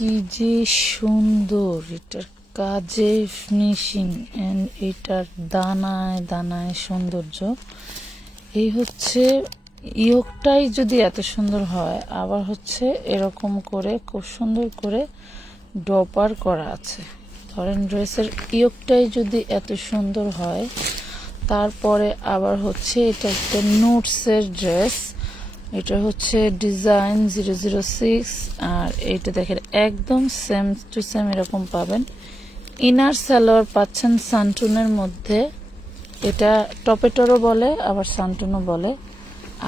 কি যে সুন্দর এটার কাজে ফিনিশিং এন্ড এটার দানায় দানায় সৌন্দর্য। এই হচ্ছে ইয়োগটাই যদি এত সুন্দর হয়, আবার হচ্ছে এরকম করে খুব সুন্দর করে ডপার করা আছে। ধরেন ড্রেসের ইয়োগটাই যদি এত সুন্দর হয়, তারপরে আবার হচ্ছে এটা একটা নোটসের ড্রেস। এটা হচ্ছে ডিজাইন 006 আর এইটা দেখেন একদম সেম টু সেম এরকম পাবেন। ইনার সালোয়ার পাচ্ছেন সান্টুনের মধ্যে, এটা টপেটরও বলে আবার সান্টুনও বলে।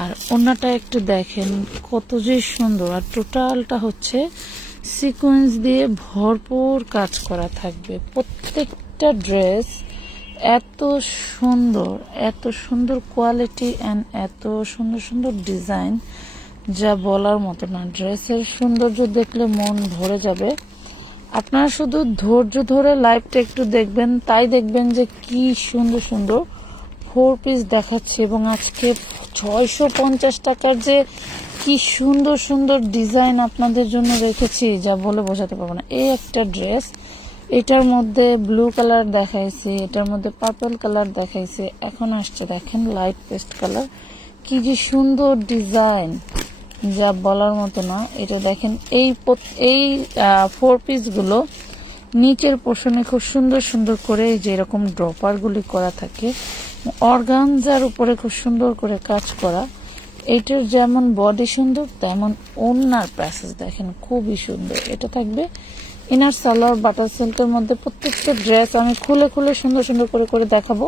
আর ওনাটা একটু দেখেন কত যে সুন্দর, আর টোটালটা হচ্ছে সিকোয়েন্স দিয়ে ভরপুর কাজ করা থাকবে। প্রত্যেকটা ড্রেস এত সুন্দর কোয়ালিটি অ্যান্ড এত সুন্দর সুন্দর ডিজাইন, যা বলার মতো না। ড্রেসের সৌন্দর্য দেখলে মন ভরে যাবে। আপনারা শুধু ধৈর্য ধরে লাইভটা একটু দেখবেন, তাই দেখবেন যে কি সুন্দর সুন্দর 4 পিস দেখাচ্ছে। এবং আজকে 650 টাকার যে কি সুন্দর সুন্দর ডিজাইন আপনাদের জন্য রেখেছি, যা বলে বোঝাতে পারবো না। এই একটা ড্রেস, এটার মধ্যে ব্লু কালার দেখাইছে, এটার মধ্যে পার্পল কালার দেখাইছে, এখন আসছে দেখেন লাইট পেস্ট কালার। কি যে সুন্দর ডিজাইন, যা বলার মতো না। এটা দেখেন এই 4 পিসগুলো নিচের পোর্শনে খুব সুন্দর সুন্দর করে যে এরকম ড্রপারগুলি করা থাকে, অর্গানজার উপরে খুব সুন্দর করে কাজ করা। এটার যেমন বডি সুন্দর, তেমন ওড়নার প্যাসেজ দেখেন খুবই সুন্দর। এটা থাকবে ইনার সালোয়ার বাটার সিল্কের মধ্যে। প্রত্যেকটা ড্রেস আমি খুলে খুলে সুন্দর সুন্দর করে করে দেখাবো।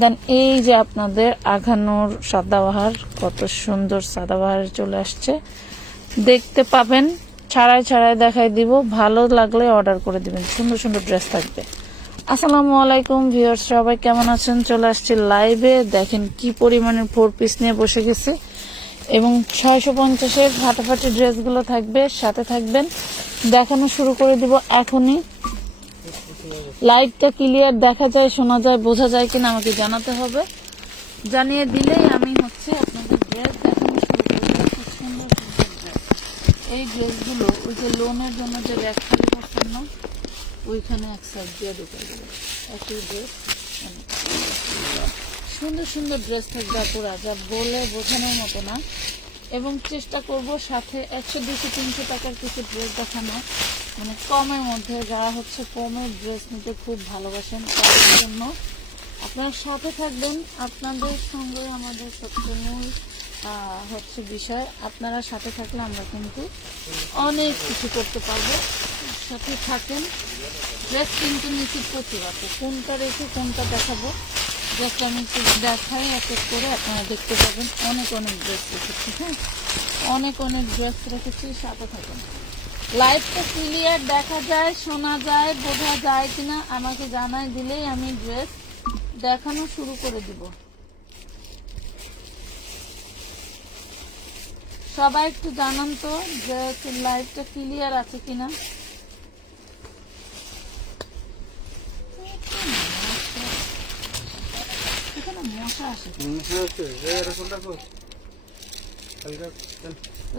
দেন এই যে আপনাদের আঘানোর সাদাবাহার, কত সুন্দর সাদাবাহার চলে আসছে, দেখতে পাবেন। ছাড়াই ছাড়াই দেখাই দিব, ভালো লাগলে অর্ডার করে দিবেন। সুন্দর সুন্দর ড্রেস থাকবে। আসসালামু আলাইকুম ভিউয়ার্স, সবাই কেমন আছেন? চলে আসছি লাইভে। দেখেন কি পরিমাণের 4 পিস নিয়ে বসে গেছে, এবং 650-এর ফাটাফাটি ড্রেসগুলো থাকবে। সাথে থাকবেন, দেখানো শুরু করে দিব এখনই। লাইভটা ক্লিয়ার দেখা যায়, শোনা যায়, বোঝা যায় কিনা আমাকে জানাতে হবে। জানিয়ে দিলেই আমি হচ্ছে আপনাদের ড্রেস দেখানো শুরু করবো। খুব সুন্দর সুন্দর ড্রেস। এই ড্রেসগুলো ওই যে লোনের জন্য যে ব্যাগ খালি করছেন না, ওইখানে এক সাইড দিয়ে ঢুকে দেবো। একই ড্রেস, সুন্দর সুন্দর ড্রেস থাকবে আপুরা, যা বলে বোঝানোর মতো না। এবং চেষ্টা করব সাথে 100, 200, 300 টাকার কিছু ড্রেস দেখানো, মানে কমের মধ্যে। যারা হচ্ছে কমের ড্রেস নিতে খুব ভালোবাসেন, তাদের জন্য আপনারা সাথে থাকবেন। আপনাদের সঙ্গে আমাদের সবচেয়ে মূল হচ্ছে বিষয়, আপনারা সাথে থাকলে আমরা কিন্তু অনেক কিছু করতে পারবো। সাথে থাকেন। ড্রেস কিন্তু নিচে প্রচুর আছে, কোনটা রেখে কোনটা দেখাবো জাস্ট আমি একটু দেখাই এক এক করে, আপনারা দেখতে পাবেন। অনেক অনেক ড্রেস রেখেছি, হ্যাঁ অনেক অনেক ড্রেস রেখেছি, সাথে থাকুন। লাইভটা ক্লিয়ার দেখা যায়, শোনা যায়, বোঝা যায় কিনা আমাকে জানাই দিলেই আমি ড্রেস দেখানো শুরু করে দিব। সবাই একটু জানান তো যে লাইভটা ক্লিয়ার আছে কিনা।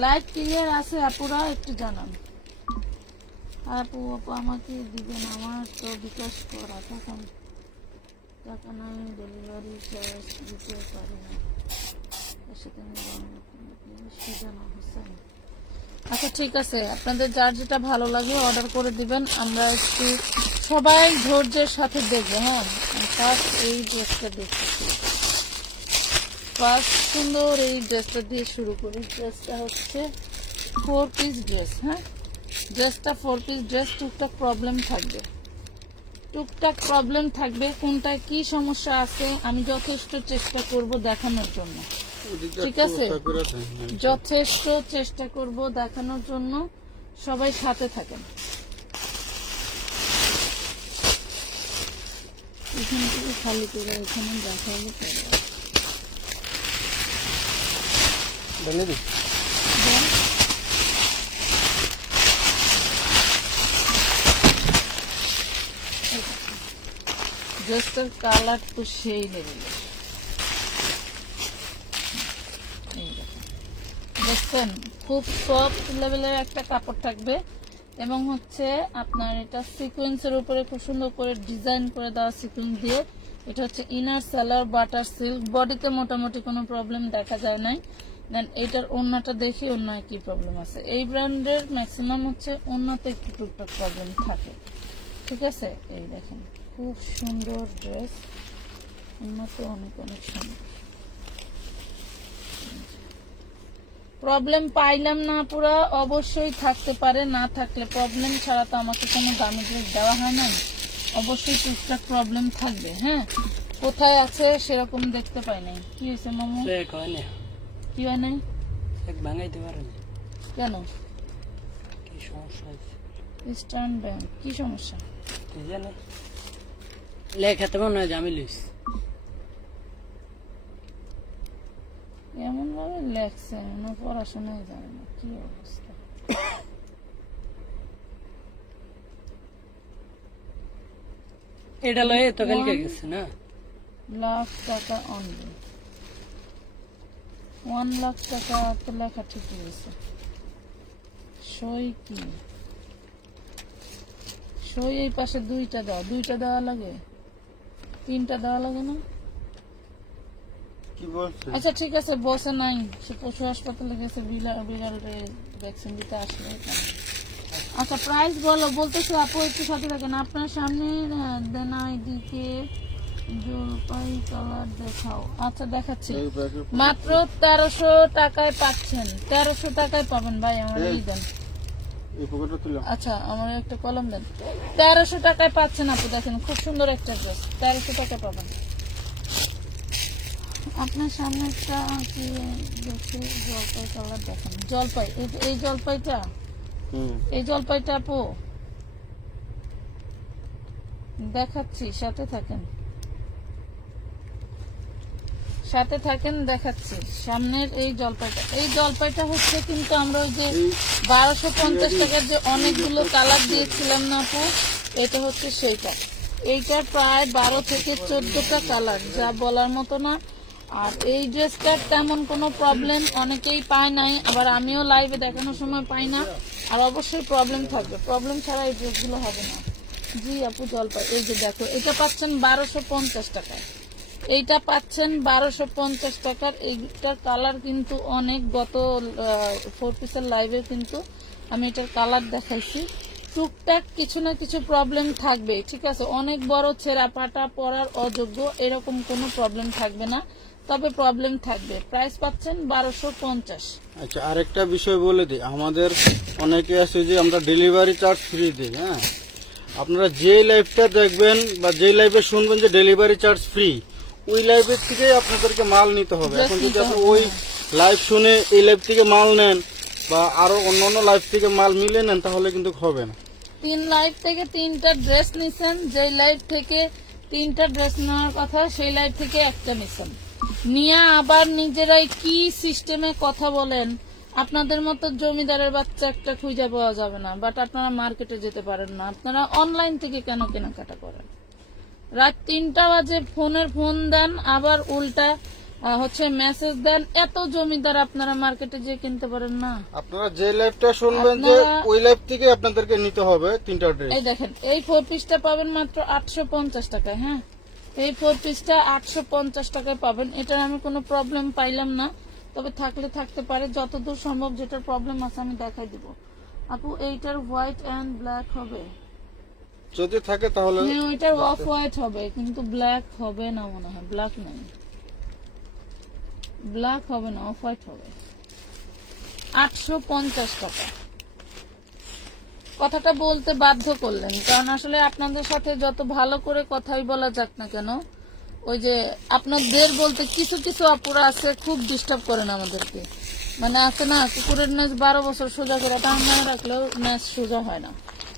লাইভ ক্লিয়ার আছে আপুরা, একটু জানান। আপু আমাকে দিবেন, আমার তো বিকাশ করা টাকা নাই, ডেলিভারি চার্জ দিতে পারি না। আচ্ছা ঠিক আছে, আপনাদের যার যেটা ভালো লাগে অর্ডার করে দিবেন। আমরা একটু সবাই ধৈর্যের সাথে দেখবো। হ্যাঁ ফার্স্ট এই ড্রেসটা দেখতেছি, ফার্স্ট সুন্দর এই ড্রেসটা দিয়ে শুরু করি। ড্রেসটা হচ্ছে 4 পিস ড্রেস। হ্যাঁ ড্রেসটা 4 পিস ড্রেস। টুকটাক প্রবলেম থাকবে, কোনটায় কি সমস্যা আছে আমি যথেষ্ট চেষ্টা করব দেখানোর জন্য। ঠিক আছে, যথেষ্ট চেষ্টা করব দেখানোর জন্য, সবাই সাথে থাকেন। এখান থেকে খালি করে এখানে দেখাবো। ড্রেসটার কালার তো সেই লেভেলের, দেখছেন খুব সফট লেভেলের একটা কাপড় থাকবে। এবং হচ্ছে আপনার এটা সিকোয়েন্সের উপরে খুব সুন্দর করে ডিজাইন করে দেওয়া সিকোয়েন্স দিয়ে। এটা হচ্ছে ইনার সেলার বাটার সিল্ক, বডিতে মোটামুটি কোনো প্রবলেম দেখা যায় নাই। দেন এটার ওড়নাটা দেখি ওড়নায় কি প্রবলেম আছে। এই ব্র্যান্ডের ম্যাক্সিমাম হচ্ছে ওড়নাতে একটু টুকটাক প্রবলেম থাকে, ঠিক আছে। এই দেখেন খুব সুন্দর ড্রেস, ওড়নাতে অনেক অনেক সুন্দর। প্রবলেম পাইলাম না পুরো, অবশ্যই থাকতে পারে, না থাকলে প্রবলেম ছাড়া তো আমাকে কোনো দামি ড্রেস দেওয়া হয় না, অবশ্যই টুকটাক প্রবলেম থাকবে। হ্যাঁ, কোথায় আছে সেরকম দেখতে পাই নাই। কি হয়েছে মামু? কি হয় নাই? কেন? ইস্টার্ন ব্যাংক কি সমস্যা? লেখাতে মনে হয় আমি লইস এমন ভাবে লেখছে না, পড়াশোনায় জানে না, কি অবস্থা। এটা লয়ে তো কালকে গেছে না। লাখ টাকা অনলি, 1 লাখ টাকা তো লেখা ঠিকই হয়েছে। সই কি? সই এই পাশে দুইটা দেওয়া লাগে, 3টা দেওয়া লাগে না? কি বলছে? আচ্ছা ঠিক আছে, বসে নাই, সে পশু হাসপাতালে গেছে বিড়ালরে ভ্যাকসিন দিতে আসলে। আচ্ছা প্রাইস বলতেছে আপু, একটু সাথে থাকেন। আপনার সামনে দেন আইডিকে জলপাই কালার দেখাও। আচ্ছা দেখাচ্ছি, মাত্র 1300 টাকায় পাচ্ছেন। 1300 টাকায় পাবেন ভাই, আমার এই দেন। আচ্ছা আমার একটা কলম দেন। 1300 টাকায় পাচ্ছেন আপু, দেখেন খুব সুন্দর একটা ড্রেস, 1300 টাকায় পাবেন। আপনার সামনে একটা কি দেখছি, জলপাই কালার দেখেন, জলপাই, এই জলপাইটা, এই জলপাইটা আপু দেখাচ্ছি, সাথে থাকেন দেখাচ্ছি। সামনের এই জলপাইটা হচ্ছে কিন্তু আমরা ওই যে 1250 টাকার যে অনেকগুলো কালার দিয়েছিলাম না আপু, এটা হচ্ছে সেইটা। এইটার প্রায় 12 থেকে 14টা কালার, যা বলার মতো না। আর এই ড্রেসটার তেমন কোনো প্রবলেম অনেকেই পায় নাই, আবার আমিও লাইভে দেখানোর সময় পাই না। আর অবশ্যই প্রবলেম থাকবে, প্রবলেম ছাড়া এই ড্রেসগুলো হবে না। জি আপু জলপাই, এই যে দেখো, এটা পাচ্ছেন 1250 টাকায়, এইটা পাচ্ছেন 1250 টাকার। এইটার কালার কিন্তু অনেক, গত 4 পিসের লাইভে কিন্তু আমি এটার কালার দেখাইছি। টুকটাক কিছু না কিছু প্রবলেম থাকবে, ঠিক আছে। অনেক বড় ছেঁড়া পাটা পরার অযোগ্য এরকম কোনো প্রবলেম থাকবে না, তবে প্রবলেম থাকবে। প্রাইস পাচ্ছেন 1250। আচ্ছা আরেকটা বিষয় বলে দিই, আমাদের অনেকে আছে যে আমরা ডেলিভারি চার্জ ফ্রি দিই। হ্যাঁ, আপনারা যে লাইভটা দেখবেন বা যে লাইভে শুনবেন যে ডেলিভারি চার্জ ফ্রি, ওই লাইভের থেকেই আপনাদেরকে মাল নিতে হবে। এখন যদি আপনি ওই লাইভ শুনে এই লাইভ থেকে মাল নেন বা আরো অন্যান্য লাইভ থেকে মাল মিলে নেন, তাহলে কিন্তু হবে না। 3 লাইভ থেকে 3টা ড্রেস নিছেন, যে লাইভ থেকে 3টা ড্রেস নেওয়ার কথা সেই লাইভ থেকে একটা নিছেন, নিয়ে আবার নিজেরাই কি সিস্টেমে কথা বলেন। আপনাদের মতো জমিদারের বাচ্চা একটা খুঁজে পাওয়া যাবে না, বাট আপনারা মার্কেটে যেতে পারেন না। আপনারা অনলাইন থেকে কেন কেনাকাটা করেন? রাত 3টা বাজে ফোন দেন, আবার উল্টা হচ্ছে মেসেজ দেন। এত জমিদার আপনারা মার্কেটে যে কিনতে পারেন না। আপনারা যে লাইভটা শুনবেন যে ওই লাইভ থেকে আপনাদেরকে নিতে হবে 3টা ড্রেস। এই দেখেন, এই 4 পিসটা পাবেন মাত্র 850 টাকায়। হ্যাঁ, এই 4 পিসটা 850 টাকায় পাবেন। এটার আমি কোনো প্রবলেম পাইলাম না, তবে থাকলে থাকতে পারে, যতদূর সম্ভব যেটার প্রবলেম আছে আমি দেখাই দিব। আপু এইটার হোয়াইট এন্ড ব্ল্যাক হবে? যদি থাকে তাহলে হ্যাঁ, ওইটার অফ হোয়াইট হবে, কিন্তু ব্ল্যাক হবে না মনে হয়। ব্ল্যাক নেই, ব্ল্যাক হবে না, অফ হোয়াইট হবে। 850 টাকা। কথাটা বলতে বাধ্য করলেন, কারণ আসলে আপনাদের সাথে যত ভালো করে কথাই বলা যাক না কেন, ওই যে আপনাদের বলতে কিছু কিছু আপুরা আছে খুব ডিস্টার্ব করেন আমাদেরকে। মানে আছে না, কুকুরের নেজ 12 বছর সোজা করে টান না রাখলেও নেজ সোজা হয় না।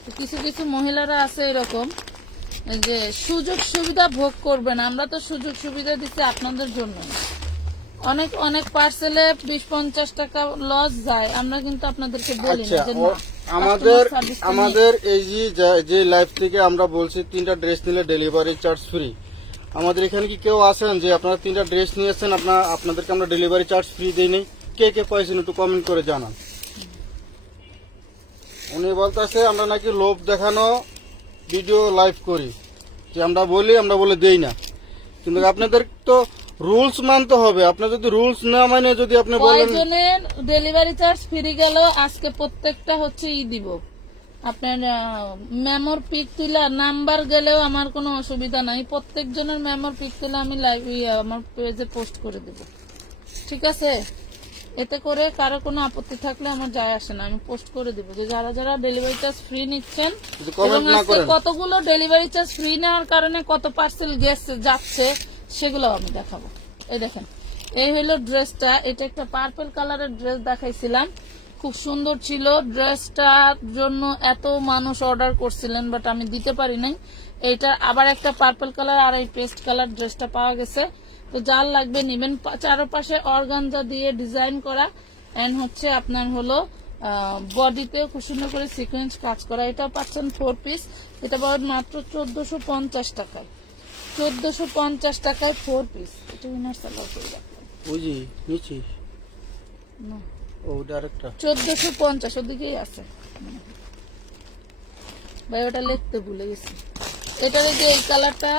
তো কিছু কিছু মহিলারা আছে এরকম যে সুযোগ সুবিধা ভোগ করবেন। আমরা তো সুযোগ সুবিধা দিচ্ছি আপনাদের জন্য। অনেক অনেক পার্সেলে 20-50 টাকা লস যায়, আমরা কিন্তু আপনাদেরকে বলি না যে না। আমাদের এই যে লাইভ থেকে আমরা বলছি 3টা ড্রেস নিলে ডেলিভারি চার্জ ফ্রি। আমাদের এখানে কি কেউ আছেন যে আপনারা 3টা ড্রেস নিয়েছেন আপনাদেরকে আমরা ডেলিভারি চার্জ ফ্রি দিই নাই? কে কে পাইছেন একটু কমেন্ট করে জানান। উনি বলতেছে আমরা নাকি লোভ দেখানো ভিডিও লাইভ করি, যে আমরা বলে দেই না, কিন্তু আপনাদের তো রুলস মানতে হবে। আপনার যদি রুলস না মানে যদি আপনি বলেন কয়জনের ডেলিভারি চার্জ ফ্রি গেল আজকে প্রত্যেকটা হচ্ছে দিব। আপনার মেমোর পিক তুলে নাম্বার গেলেও আমার কোনো অসুবিধা নাই, প্রত্যেকজনের মেমোর পিক তুলে আমি লাইভ আমার পেজে পোস্ট করে দেব, ঠিক আছে? এতে করে কারো কোনো আপত্তি থাকলে আমার যায় আসে না, আমি পোস্ট করে দেবো যে যারা যারা ডেলিভারি চার্জ ফ্রি নিচ্ছেন যদি এবং কমেন্ট না আজকে করেন। কতগুলো ডেলিভারি চার্জ ফ্রি নেওয়ার কারণে কত পার্সেল গেছে যাচ্ছে সেগুলো আমি দেখাবো। এই দেখেন, এই হলো ড্রেসটা, এটা একটা পার্পল কালারের ড্রেস দেখাইছিলাম, খুব সুন্দর ছিল। ড্রেসটার জন্য এত মানুষ অর্ডার করছিলেন বাট আমি দিতে পারি নাই। এইটা আবার একটা পার্পল কালার আর এই পেস্ট কালার ড্রেসটা পাওয়া গেছে, তো যার লাগবে নিবেন। চারপাশে অর্গানজা দিয়ে ডিজাইন করা এন্ড হচ্ছে আপনার হলো বডিতে খুব সুন্দর করে সিকোয়েন্স কাজ করা। এটা পাচ্ছেন 4 পিস, এটা পাবেন মাত্র 1450 টাকায়। 1450 টাকায় 4 পিস। এটা উইনার সালোয়ার করে রাখলাম। ওই যে নিচে না, ও ডাইরেক্টটা 1450 ওদিকেই আছে ভাই, ওটা লিখতে ভুলে গেছি। এটার এই যে এই কালারটা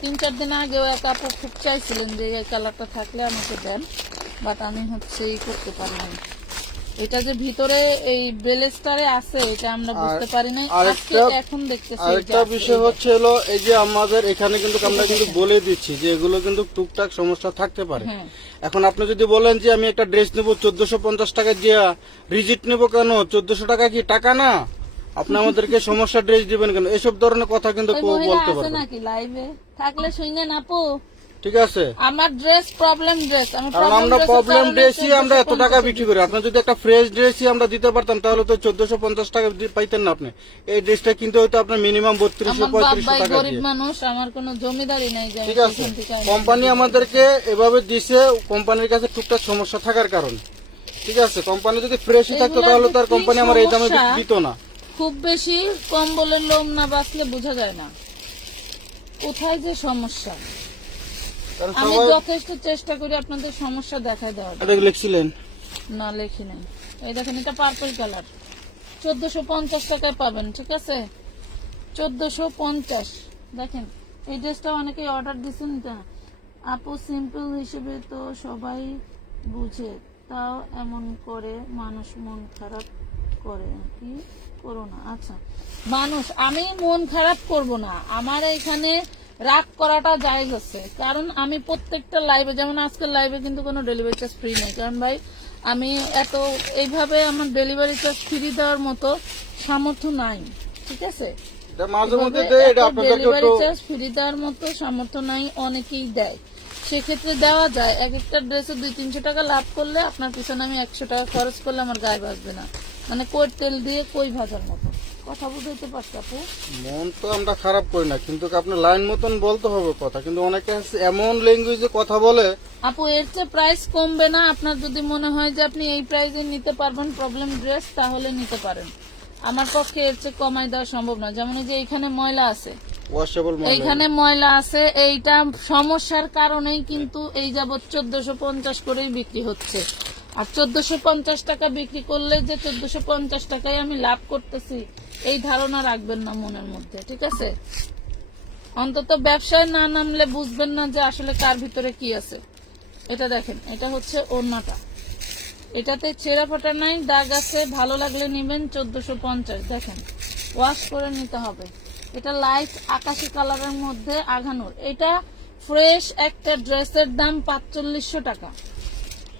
3-4 দিন আগেও এক আপু খুব চাইছিলেন যে এই কালারটা থাকলে আমাকে দেন, বাট আমি হচ্ছে করতে পারলাম। এটা যে ভিতরে এই বেলেস্টারে আছে এটা আমরা বুঝতে পারি নাই, আজকে এখন দেখতেছি। আরেকটা বিষয় হচ্ছে হলো এই যে আমাদের এখানে কিন্তু আমরা কিন্তু বলে দিচ্ছি যে এগুলো কিন্তু টুকটাক সমস্যা থাকতে পারে। হ্যাঁ। এখন আপনি যদি বলেন যে আমি একটা ড্রেস নেবো 1450 টাকা দিয়ে, রিজিট নেবো কেন? 1400 টাকা কি টাকা না? আপনি আমাদেরকে সমস্যা ড্রেস দিবেন কেন? এসব ধরনের কথা কিন্তু ওই কেউ মহিলা বলতে আছে পারবে না। নাকি লাইভে? থাকলে শুনেন আপু, ঠিক আছে, আমার ড্রেস প্রবলেম ড্রেস, আমি কারণ আমরা প্রবলেম ড্রেসই আমরা এত টাকা বিক্রি করি। আপনার যদি একটা ফ্রেশ ড্রেসই আমরা দিতে পারতাম তাহলে তো 1450 টাকা পাইতেন না আপনি। এই ড্রেসটা কিনতে হয়তো আপনার মিনিমাম 3200-3500 টাকা গরিব দিয়ে। মানুষ, আমার কোনো জমিদারি নাই যে আমি ঠিক আছে, সেখান থেকে কোম্পানি আমাদেরকে এভাবে দিছে, কোম্পানির কাছে টুকটাক সমস্যা থাকার কারণ। ঠিক আছে, কোম্পানি যদি ফ্রেশই থাকতো এগুলার তাহলে যে তার কি কোম্পানি আমার এই দামে সমস্যা? দিত না। খুব বেশি কম্বলের লোম না বাঁচলে বোঝা যায় না কোথায় যে সমস্যা। কারণ আমি সবাই যথেষ্ট চেষ্টা করি আপনাদের সমস্যা দেখায় দেওয়ার। এটা লিখছিলেন না লেখি নাই। এই দেখেন, এটা পার্পল কালার, 1450 টাকায় পাবেন, ঠিক আছে? 1450। দেখেন এই ড্রেসটা অনেকেই অর্ডার দিচ্ছেন, আপু সিম্পল হিসেবে তো সবাই বুঝে, তাও এমন করে মানুষ মন খারাপ করে কি করো না। আচ্ছা মানুষ, আমি মন খারাপ করব না, আমার এখানে রাগ করাটা জায়েজ আছে, কারণ আমি প্রত্যেকটা লাইভে, যেমন আজকের লাইভে কিন্তু কোনো ডেলিভারি চার্জ ফ্রি নেই, কারণ ভাই আমি এত এইভাবে আমার ডেলিভারি চার্জ ফ্রি দেওয়ার মতো সামর্থ্য নাই, ঠিক আছে? এটা মাঝে মধ্যে দেয়, এটা আপনাদেরকে ডেলিভারি একটু চার্জ ফ্রি দেওয়ার মতো সামর্থ্য নাই, অনেকেই দেয়, সেক্ষেত্রে দেওয়া যায়। এক একটা ড্রেসে 200-300 টাকা লাভ করলে আপনার পিছনে আমি 100 টাকা খরচ করলে আমার গায়ে বাঁচবে না, মানে কই তেল দিয়ে কই ভাজার মতো। কথা বুঝতে পারছি আপু? মন তো আমরা খারাপ করি না, কিন্তু আপনার লাইন মতন বলতে হবে কথা। কিন্তু অনেকে আছে এমন ল্যাঙ্গুয়েজে কথা বলে, আপু এর চেয়ে প্রাইস কমবে না? আপনার যদি মনে হয় যে আপনি এই প্রাইসে নিতে পারবেন প্রবলেম ড্রেস, তাহলে নিতে পারেন। আমার পক্ষে এর চেয়ে কমাই দেওয়া সম্ভব না। যেমন এই যে এখানে ময়লা আছে, ওয়াশেবল এইখানে ময়লা আছে, এইটা সমস্যার কারণেই কিন্তু এই যাবৎ 1450 করেই বিক্রি হচ্ছে। আর 1450 টাকা বিক্রি করলে যে 1450 টাকায় আমি লাভ করতেছি, এই ধারণা রাখবেন না মনের মধ্যে, ঠিক আছে? অন্তত ব্যবসায় না নামলে বুঝবেন না যে আসলে কার ভিতরে কি আছে। এটা দেখেন, এটা হচ্ছে ওড়নাটা, এটাতে ছেঁড়া ফাটা নাই, দাগ আছে, ভালো লাগলে নিবেন। 1450 দেখেন, ওয়াশ করে নিতে হবে। এটা লাইট আকাশি কালারের মধ্যে আঘানোর। এটা ফ্রেশ একটা ড্রেসের দাম 4500 টাকা,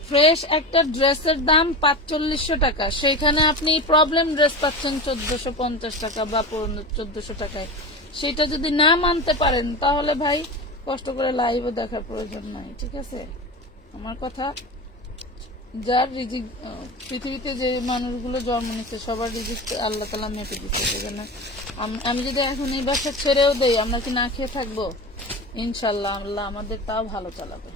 ফ্রেশ একটা ড্রেসের দাম 4500 টাকা, সেখানে আপনি প্রবলেম ড্রেস পাচ্ছেন 1450 টাকা বা 1400 টাকায়। সেটা যদি না মানতে পারেন তাহলে ভাই কষ্ট করে লাইভে দেখার প্রয়োজন নাই, ঠিক আছে? আমার কথা, যার রিজিক, পৃথিবীতে যে মানুষগুলো জন্ম নিচ্ছে সবার রিজিক আল্লাহ তাআলা মেপে দিচ্ছে। যেন আমি যদি এখন এই ব্যবসা ছেড়েও দেই, আমরা কি না খেয়ে থাকবো? ইনশাল্লাহ আল্লাহ আমাদের তাও ভালো চালাবে,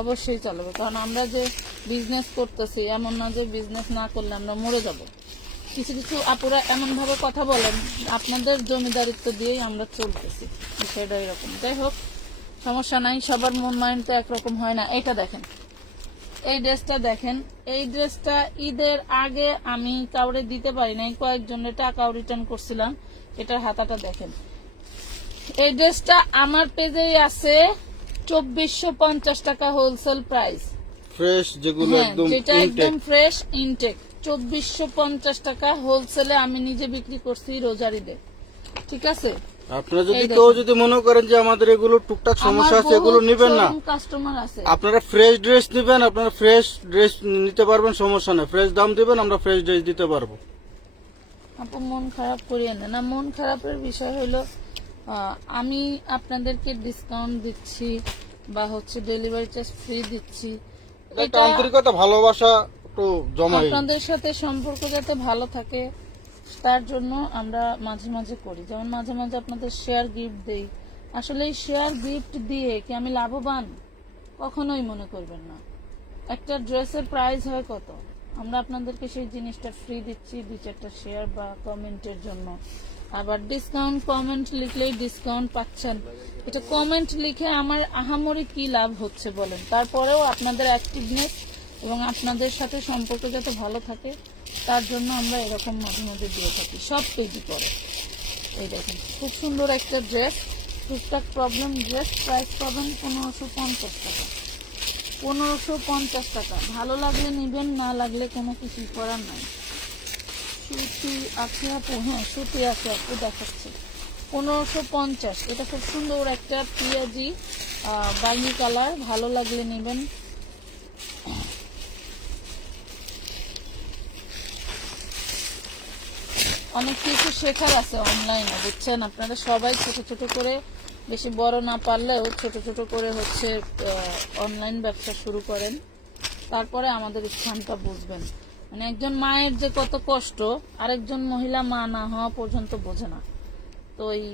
অবশ্যই চালাবে। কারণ আমরা যে বিজনেস করতেছি, এমন না যে বিজনেস না করলে আমরা মরে যাব। কিছু কিছু আপুরা এমন ভাবে কথা বলেন, আপনাদের জমিদারিত্ব দিয়েই আমরা চলতেছি, বিষয়টা এরকম। যাই হোক, সমস্যা নাই, সবার মন মাইন্ড তো একরকম হয় না। এটা দেখেন, এই ড্রেসটা দেখেন, এই ড্রেসটা ঈদের আগে আমি কাউরে দিতে পারি নাই, কয়েকজনের টাকাও রিটার্ন করছিলাম। এটার হাতাটা দেখেন। এই ড্রেসটা আমার পেজেই আছে 2450 টাকা হোলসেল প্রাইস। ফ্রেশ যেগুলো হ্যাঁ, একদম যেটা ইনটেক। একদম ফ্রেশ ইনটেক 2450 টাকা হোলসেলে আমি নিজে বিক্রি করছি রোজার ঈদে। ঠিক আছে, আপনারা যদি এই কেউ দেখেন। যদি মনে করেন যে আমাদের এগুলো টুকটাক সমস্যা আছে, এগুলো নিবেন না, কাস্টমার আছে। আপনারা ফ্রেশ ড্রেস নিবেন, আপনারা ফ্রেশ ড্রেস নিতে পারবেন, সমস্যা নেই। ফ্রেশ দাম দিবেন, আমরা ফ্রেশ ড্রেস দিতে পারবো। আপু মন খারাপ করিয়েন না। না, মন খারাপের বিষয় হলো আমি আপনাদেরকে ডিসকাউন্ট দিচ্ছি বা হচ্ছে ডেলিভারি চার্জ ফ্রি দিচ্ছি, এটা একটা আন্তরিকতা, ভালোবাসা একটু জমাই। আপনাদের সাথে সম্পর্ক যাতে ভালো থাকে তার জন্য আমরা মাঝে মাঝে করি। যেমন মাঝে মাঝে আপনাদের শেয়ার গিফট দেই। আসলে এই শেয়ার গিফট দিয়ে কি আমি লাভবান? কখনোই মনে করবেন না। একটা ড্রেসের প্রাইস হয় কত, আমরা আপনাদেরকে সেই জিনিসটা ফ্রি দিচ্ছি 2-4টা শেয়ার বা কমেন্টের জন্য। আবার ডিসকাউন্ট কমেন্ট লিখলেই ডিসকাউন্ট পাচ্ছেন। এটা কমেন্ট লিখে আমার আহামরি কি লাভ হচ্ছে বলেন? তারপরেও আপনাদের অ্যাক্টিভনেস এবং আপনাদের সাথে সম্পর্ক যাতে ভালো থাকে তার জন্য আমরা এরকম মাঝে মাঝে দিয়ে থাকি, সব পেজই করে। এই দেখেন, খুব সুন্দর একটা ড্রেস, টুকটাক প্রবলেম ড্রেস। প্রাইস পাবেন 1550 টাকা। 1550 টাকা। ভালো লাগলে নিবেন, না লাগলে কোনো কিছু করার নাই। সুতি আছে আপু? হ্যাঁ, সুতি আছে আপু, দেখাচ্ছে 1550। এটা খুব সুন্দর একটা পিয়াজি বাঙ্গি কালার। ভালো লাগলে নিবেন। অনেক কিছু শেখার আছে অনলাইনে, বুঝছেন? আপনারা সবাই ছোট ছোট করে, বেশি বড় না পারলেও ছোট ছোট করে হচ্ছে অনলাইন ব্যবসা শুরু করেন, তারপরে আমাদের স্থানটা বুঝবেন। মানে একজন মায়ের যে কত কষ্ট আরেকজন মহিলা মা না হওয়া পর্যন্ত বোঝে না। তো এই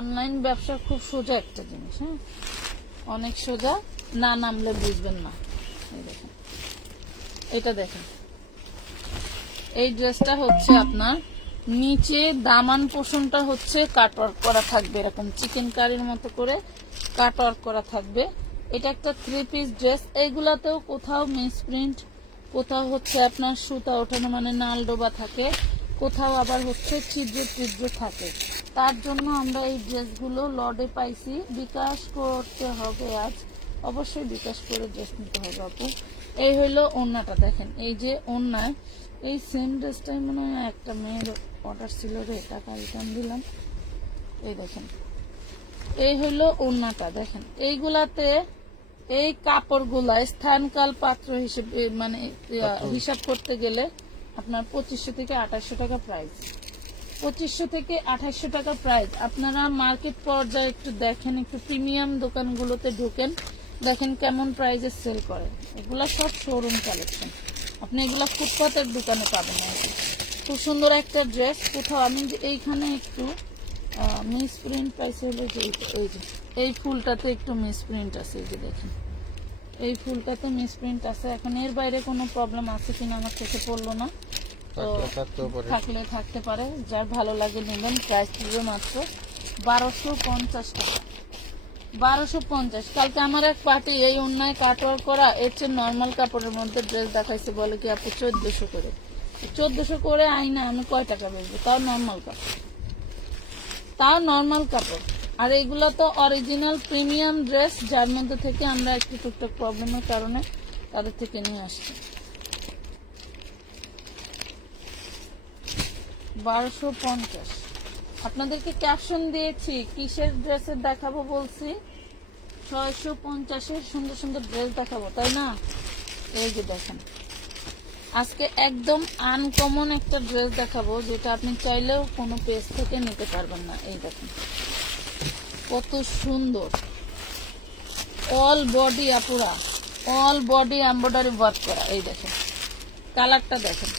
অনলাইন ব্যবসা খুব সোজা একটা জিনিস, হ্যাঁ, অনেক সোজা, না নামলে বুঝবেন না। এই দেখেন, এটা দেখেন, এই ড্রেসটা হচ্ছে আপনার নিচে দামান পোষণটা হচ্ছে কাটওয়ার্ক করা থাকবে, এরকম চিকেন কারির মতো করে কাটওয়ার্ক করা থাকবে। এটা একটা 3 পিস ড্রেস। এইগুলাতেও কোথাও মিসপ্রিন্ট, কোথাও হচ্ছে আপনার সুতা ওঠানো মানে নাল ডোবা থাকে, কোথাও আবার হচ্ছে ছিদ্র ছিদ্র থাকে। তার জন্য আমরা এই ড্রেসগুলো লডে পাইছি। বিকাশ করতে হবে আজ, অবশ্যই বিকাশ করে ড্রেস নিতে হবে আপু। এই হইলো ওড়নাটা দেখেন, এই যে ওড়নায় এই সেম ড্রেসটাই মনে হয় একটা মেয়ের অর্ডার ছিল রে, টাকা রিটার্ন দিলাম। এই দেখেন, এই হইলো ওড়নাটা দেখেন। এইগুলাতে এই কাপড়গুলা স্থানকাল পাত্র হিসেবে মানে হিসাব করতে গেলে আপনার 2500 থেকে 2800 টাকা প্রাইস। 2500 থেকে 2800 টাকা প্রাইস। আপনারা মার্কেট পর্যায়ে একটু দেখেন, একটু প্রিমিয়াম দোকানগুলোতে ঢুকেন, দেখেন কেমন প্রাইসে সেল করে। এগুলা সব শোরুম কালেকশন, আপনি এগুলা ফুটপাতের দোকানে পাবেন না। খুব সুন্দর একটা ড্রেস। কোথাও আমি এইখানে একটু মিস প্রিন্ট পাইছে হলো যে এই যে এই ফুলটাতে একটু মিস প্রিন্ট আছে, এই যে দেখেন এই ফুলটাতে মিস প্রিন্ট আছে। এখন এর বাইরে কোনো প্রবলেম আছে কিনা আমার চোখে পড়লো না, তো থাকলে থাকতে পারে। যার ভালো লাগে নেবেন। প্রাইস দিবে মাত্র 1250 টাকা। 1250। কালকে আমার এক পার্টি এই অন্যায় কাটওয়ার্ক করা এর চেয়ে নর্মাল কাপড়ের মধ্যে ড্রেস দেখাইছে, বলে কি আপু 1400 করে। 1400 করে আইনা আমি কয় টাকা বেচবো? তাও নর্মাল কাপড়, তাও নর্মাল কাপড়। আর এইগুলো তো অরিজিনাল প্রিমিয়াম ড্রেস, যার মধ্যে থেকে আমরা একটু টুকটাক প্রবলেমের কারণে তাদের থেকে নিয়ে আসছি। 1250। আপনাদেরকে ক্যাপশন দিয়েছি কিসের ড্রেসের দেখাবো বলছি, 650-এর সুন্দর সুন্দর ড্রেস দেখাবো, তাই না? এই যে দেখেন, আজকে একদম আনকমন একটা ড্রেস দেখাবো, যেটা আপনি চাইলেও কোনো পেজ থেকে নিতে পারবেন না। এই দেখেন কত সুন্দর, অল বডি আপুরা, অল বডি এমব্রয়ডারি ওয়ার্ক করা। এই দেখেন কালারটা দেখেন,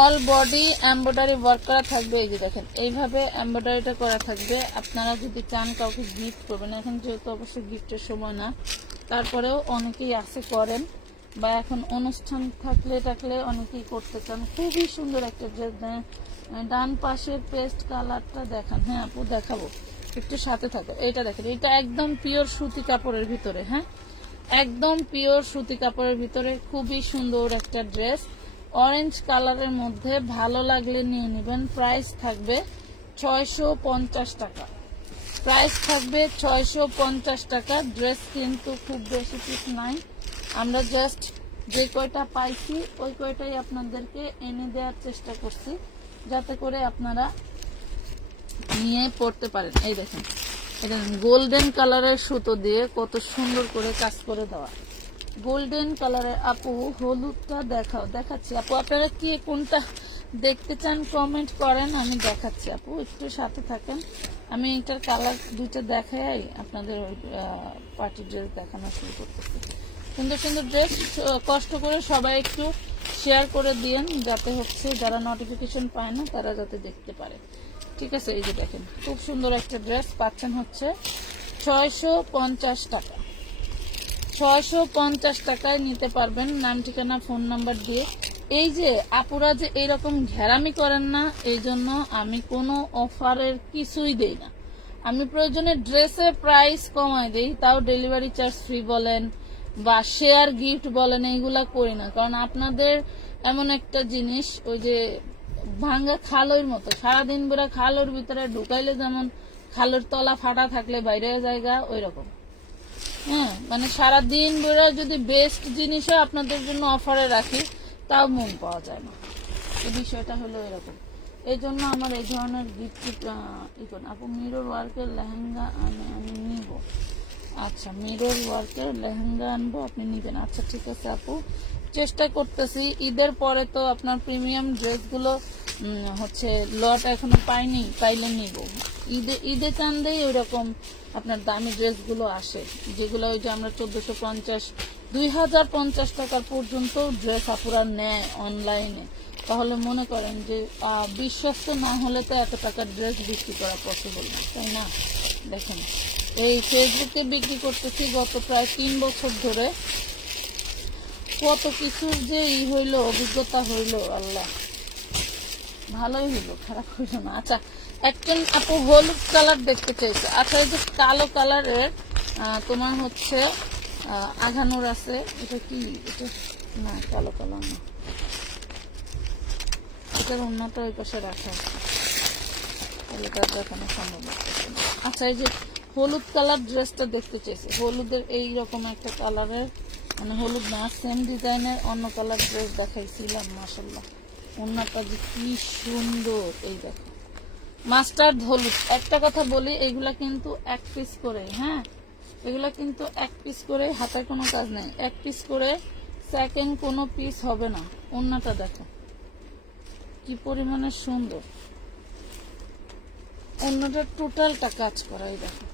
অল বডি এমব্রয়ডারি ওয়ার্ক করা থাকবে। এই যে দেখেন এইভাবে এমব্রয়ডারিটা করা থাকবে। আপনারা যদি চান কাউকে গিফট করবেন, এখন যেহেতু অবশ্যই গিফটের সময় না, তারপরেও অনেকেই আছে করেন, বা এখন অনুষ্ঠান থাকলে টাকলে অনেকেই করতে চান। খুবই সুন্দর একটা ড্রেস। ডান পাশের পেস্ট কালারটা দেখান। হ্যাঁ আপু দেখাবো, একটু সাথে থাকো। এইটা দেখেন, এটা একদম পিওর সুতি কাপড়ের ভিতরে, হ্যাঁ একদম পিওর সুতি কাপড়ের ভিতরে খুবই সুন্দর একটা ড্রেস, অরেঞ্জ কালারের মধ্যে। ভালো লাগলে নিয়ে নেবেন। প্রাইস থাকবে 650 টাকা। প্রাইস থাকবে 650 টাকা। ড্রেস কিন্তু খুব বেশি পিস নাই, আমরা জাস্ট যে কয়টা পাইছি ওই কয়টাই আপনাদেরকে এনে দেওয়ার চেষ্টা করছি, যাতে করে আপনারা নিয়ে পড়তে পারেন। এই দেখেন, এটা গোল্ডেন কালারের সুতো দিয়ে কত সুন্দর করে কাজ করে দেওয়া। গোল্ডেন কালারের। আপু হলুদটা দেখাচ্ছি আপু, আপনারা কি কোনটা দেখতে চান কমেন্ট করেন, আমি দেখাচ্ছি আপু, একটু সাথে থাকেন। আমি এটার কালার দুইটা দেখাই আপনাদের পার্টি ড্রেস দেখানো শুরু করতেছি। সুন্দর সুন্দর ড্রেস, কষ্ট করে সবাই একটু শেয়ার করে দিয়েন, যাতে হচ্ছে যারা নোটিফিকেশন পায় না তারা যাতে দেখতে পারে। ঠিক আছে, এই যে দেখেন খুব সুন্দর একটা ড্রেস পাচ্ছেন হচ্ছে 650 টাকা। 650 টাকায় নিতে পারবেন, নাম ঠিকানা ফোন নাম্বার দিয়ে। এই যে আপুরা যে এইরকম ঘেরামি করেন না, এই জন্য আমি কোনো অফারের কিছুই দেই না। আমি প্রয়োজনে ড্রেসের প্রাইস কমাই দেই, তাও ডেলিভারি চার্জ ফ্রি বলেন বা শেয়ার গিফট বলেন, এইগুলা করি না। কারণ আপনাদের এমন একটা জিনিস, ওই যে ভাঙ্গা খালইর মতো, সারাদিন বেড়া খালোর ভিতরে ঢুকাইলে যেমন খালের তলা ফাটা থাকলে বাইরে জায়গা, ওই রকম। হ্যাঁ, মানে সারাদিন বেড়া যদি বেস্ট জিনিসও আপনাদের জন্য অফারে রাখি, তাও মন পাওয়া যায় না। এই বিষয়টা হলো এরকম। এই জন্য আমার এই ধরনের গিফট আপু মিরর ওয়ার্কের লেহেঙ্গা আমি নিব। আচ্ছা, মিরর ওয়ার্কের লেহেঙ্গা আনবো, আপনি নিবেন। আচ্ছা ঠিক আছে আপু, চেষ্টা করতেছি। ঈদের পরে তো আপনার প্রিমিয়াম ড্রেসগুলো হচ্ছে লট এখনো পাইনি, পাইলে নিব। ঈদে চান্দেই ওই রকম আপনার দামি ড্রেসগুলো আসে, যেগুলো ওই যে আমরা 1450 2050 টাকার পর্যন্ত ড্রেস আপুরা নেয় অনলাইনে। তাহলে মনে করেন যে বিশ্বস্ত না হলে তো এত টাকার ড্রেস বিক্রি করা পসিবল না, তাই না? দেখেন, এই ফেসবুকে বিক্রি করতেছি গত প্রায় 3 বছর ধরে। কত কিছুর যে হইলো, অভিজ্ঞতা হইলো, আল্লাহ ভালোই হইলো, খারাপ হইলো না। আচ্ছা, একজন আপু হলুদ কালার দেখতে চাইছে। আচ্ছা, এই যে কালো কালারের তোমার হচ্ছে আঘানোর আছে, এটা কি? এটা না, কালো কালার না, এটার অন্যটা ওই পাশে রাখা আছে, তাহলে তার দেখানো সম্ভব হচ্ছে না। আচ্ছা, এই যে হলুদ কালার ড্রেসটা দেখতে চাইছে, হলুদের এইরকম একটা কালারের, মানে হলুদ না, সেম ডিজাইনের অন্য কালার ড্রেস দেখাইছিলাম। মাশাআল্লাহ, ওন্নাটা যে কি সুন্দর। এই দেখো, মাস্টার্ড হলুদ। একটা কথা বলি, এগুলা কিন্তু 1 পিস করে। হ্যাঁ, এগুলা কিন্তু 1 পিস করে, হাতে কোনো কাজ নেই, 1 পিস করে, সেকেন্ড কোনো পিস হবে না। ওন্নাটা দেখো কি পরিমাণে সুন্দর। ওন্নাটা টোটালটা কাজ করা। এই দেখো,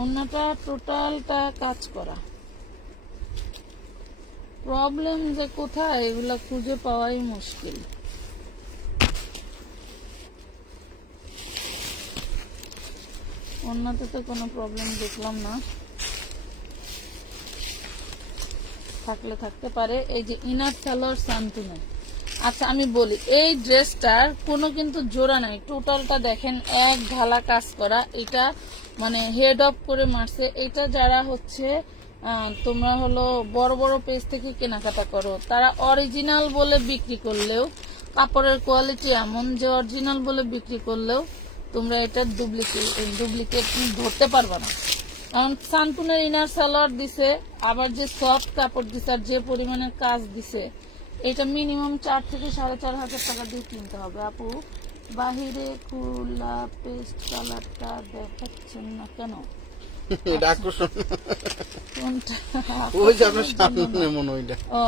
ওন্নাটা টোটালটা কাজ করা। প্রবলেম যে কোথায়, এগুলা খুঁজে পাওয়াই মুশকিল। ওন্নাতে তো কোনো প্রবলেম দেখলাম না, থাকলে থাকতে পারে। এই যে ইনার সালোয়ার সানটুনের। আচ্ছা, আমি বলি, এই ড্রেসটার কোনো কিন্তু জোড়া নাই, টোটালটা দেখেন এক ঢালা কাজ করা। এটা মানে হেড অফ করে মারছে। এটা যারা হচ্ছে তোমরা হলো বড় বড় পেজ থেকে কেনাকাটা করো, তারা অরিজিনাল বলে বিক্রি করলেও, কাপড়ের কোয়ালিটি এমন যে অরিজিনাল বলে বিক্রি করলেও তোমরা এটা ডুপ্লিকেট ধরতে পারবে না। কারণ সানটুনের ইনার সালোয়ার দিছে, আবার যে সফট কাপড় দিছে, আর যে পরিমাণের কাজ দিছে, এটা মিনিমাম 4 থেকে 4.5 হাজার টাকা দিয়ে কিনতে হবে। আপু বাহিরে খোলা পেস্ট কালারটা দেখাচ্ছেন না কেন? এটা আকর্ষণ। কোনটা? ওই যে আপনার সামনে মনে ওইটা। ও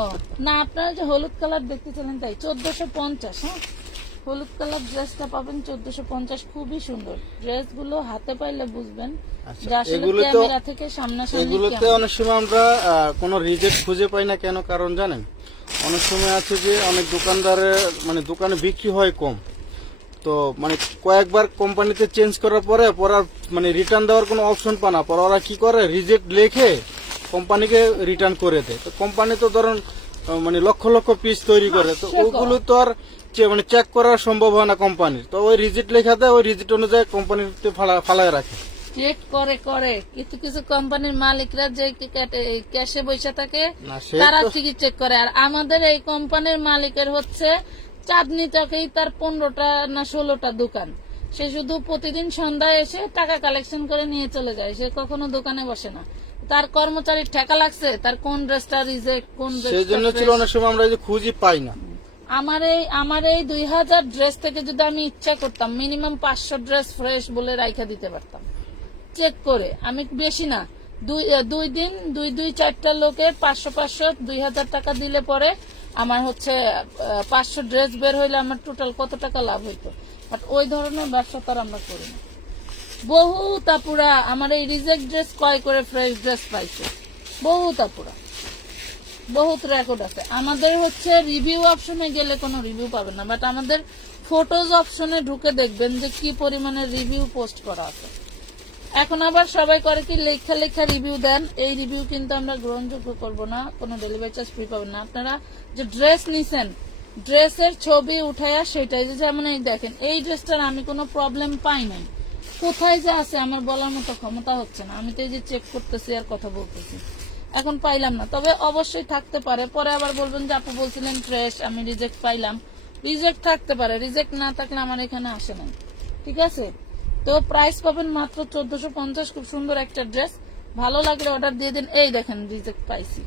না, আপনারা যে হলুদ কালার দেখতেছিলেন তাই 1450। হ্যাঁ, হলুদ কালার ড্রেসটা পাবেন 1450। খুবই সুন্দর ড্রেসগুলো, হাতে পাইলে বুঝবেন যে আসলে ক্যামেরা থেকে সামনাসামনি এগুলোতে অনেক সময় আমরা কোনো রিজেক্ট খুঁজে পাই না। কেন কারণ জানেন? অনেক সময় আছে যে অনেক দোকানদারের মানে দোকানে বিক্রি হয় কম, তো মানে কয়েকবার কোম্পানিতে চেঞ্জ করার পরে মানে রিটার্ন দেওয়ার কোনো অপশন পায় না। পরে ওরা কি করে, রিজেক্ট লিখে কোম্পানিকে রিটার্ন করে দেয়। তো কোম্পানি তো ধরুন মানে লক্ষ লক্ষ পিস তৈরি করে, তো ওগুলো তো আর মানে চেক করা সম্ভব হয় না কোম্পানির। তো ওই রিজিট লেখা দেয়, ওই রিজিট অনুযায়ী কোম্পানিতে ফালায় রাখে। চেক করে কিছু কিছু কোম্পানির মালিকরা যে ক্যাশে বসে থাকে না, সে তারা তো- ঠিকই চেক করে, আর আমাদের এই কোম্পানির মালিকের হচ্ছে চাঁদনি চকেই তার 15টা না 16টা দোকান। সে শুধু প্রতিদিন সন্ধ্যায় এসে টাকা কালেকশন করে নিয়ে চলে যায়, সে কখনো দোকানে বসে না। তার কর্মচারীর ঠেকা লাগছে তার কোন ড্রেসটা রিজেক্ট, কোন সেই জন্য ছিল অনেক সময় আমরা এই যে খুঁজি পাই না। আমার এই 2000 ড্রেস থেকে যদি আমি ইচ্ছা করতাম মিনিমাম 500 ড্রেস ফ্রেশ বলে রাইখা দিতে পারতাম চেক করে। আমি বেশি না, দুই দিন 4টা লোকের 500 2000 টাকা দিলে পরে আমার হচ্ছে 500 ড্রেস বের হইলে আমার টোটাল কত টাকা লাভ হইতো। বাট ওই ধরনের ব্যবসা তো আর আমরা করি না। বহুত আপুরা আমার এই রিজেক্ট ড্রেস ক্রয় করে ফ্রেশ ড্রেস পাইছে, বহুত আপুরা, বহুত রেকর্ড আছে। আমাদের হচ্ছে রিভিউ অপশনে গেলে কোনো রিভিউ পাবেন না, বাট আমাদের ফটোজ অপশনে ঢুকে দেখবেন যে কি পরিমাণে রিভিউ পোস্ট করা আছে। এখন আবার সবাই করে কি লেখা লেখা রিভিউ দেন, এই রিভিউ কিন্তু আমরা গ্রহণযোগ্য করব না, কোনো ডেলিভারি চার্জ ফ্রি পাবেন না। আপনারা যে ড্রেস নিছেন ড্রেসের ছবি উঠাইয়া সেটাই, যে যেমন এই দেখেন এই ড্রেসটার আমি কোনো প্রবলেম পাই নাই, কোথায় যে আছে আমার বলার মতো ক্ষমতা হচ্ছে না। আমি তো এই যে চেক করতেছি আর কথা বলতেছি, এখন পাইলাম না। তবে অবশ্যই থাকতে পারে, পরে আবার বলবেন যে আপু বলছিলেন ফ্রেশ, আমি রিজেক্ট পাইলাম। রিজেক্ট থাকতে পারে, রিজেক্ট না থাকলে আমার এখানে আসে নাই, ঠিক আছে। তো প্রাইস পাবেন মাত্র 1450। খুব সুন্দর একটা ড্রেস, ভালো লাগলে অর্ডার দিয়ে দিন। এই দেখেন রিজেক্ট পাইছি,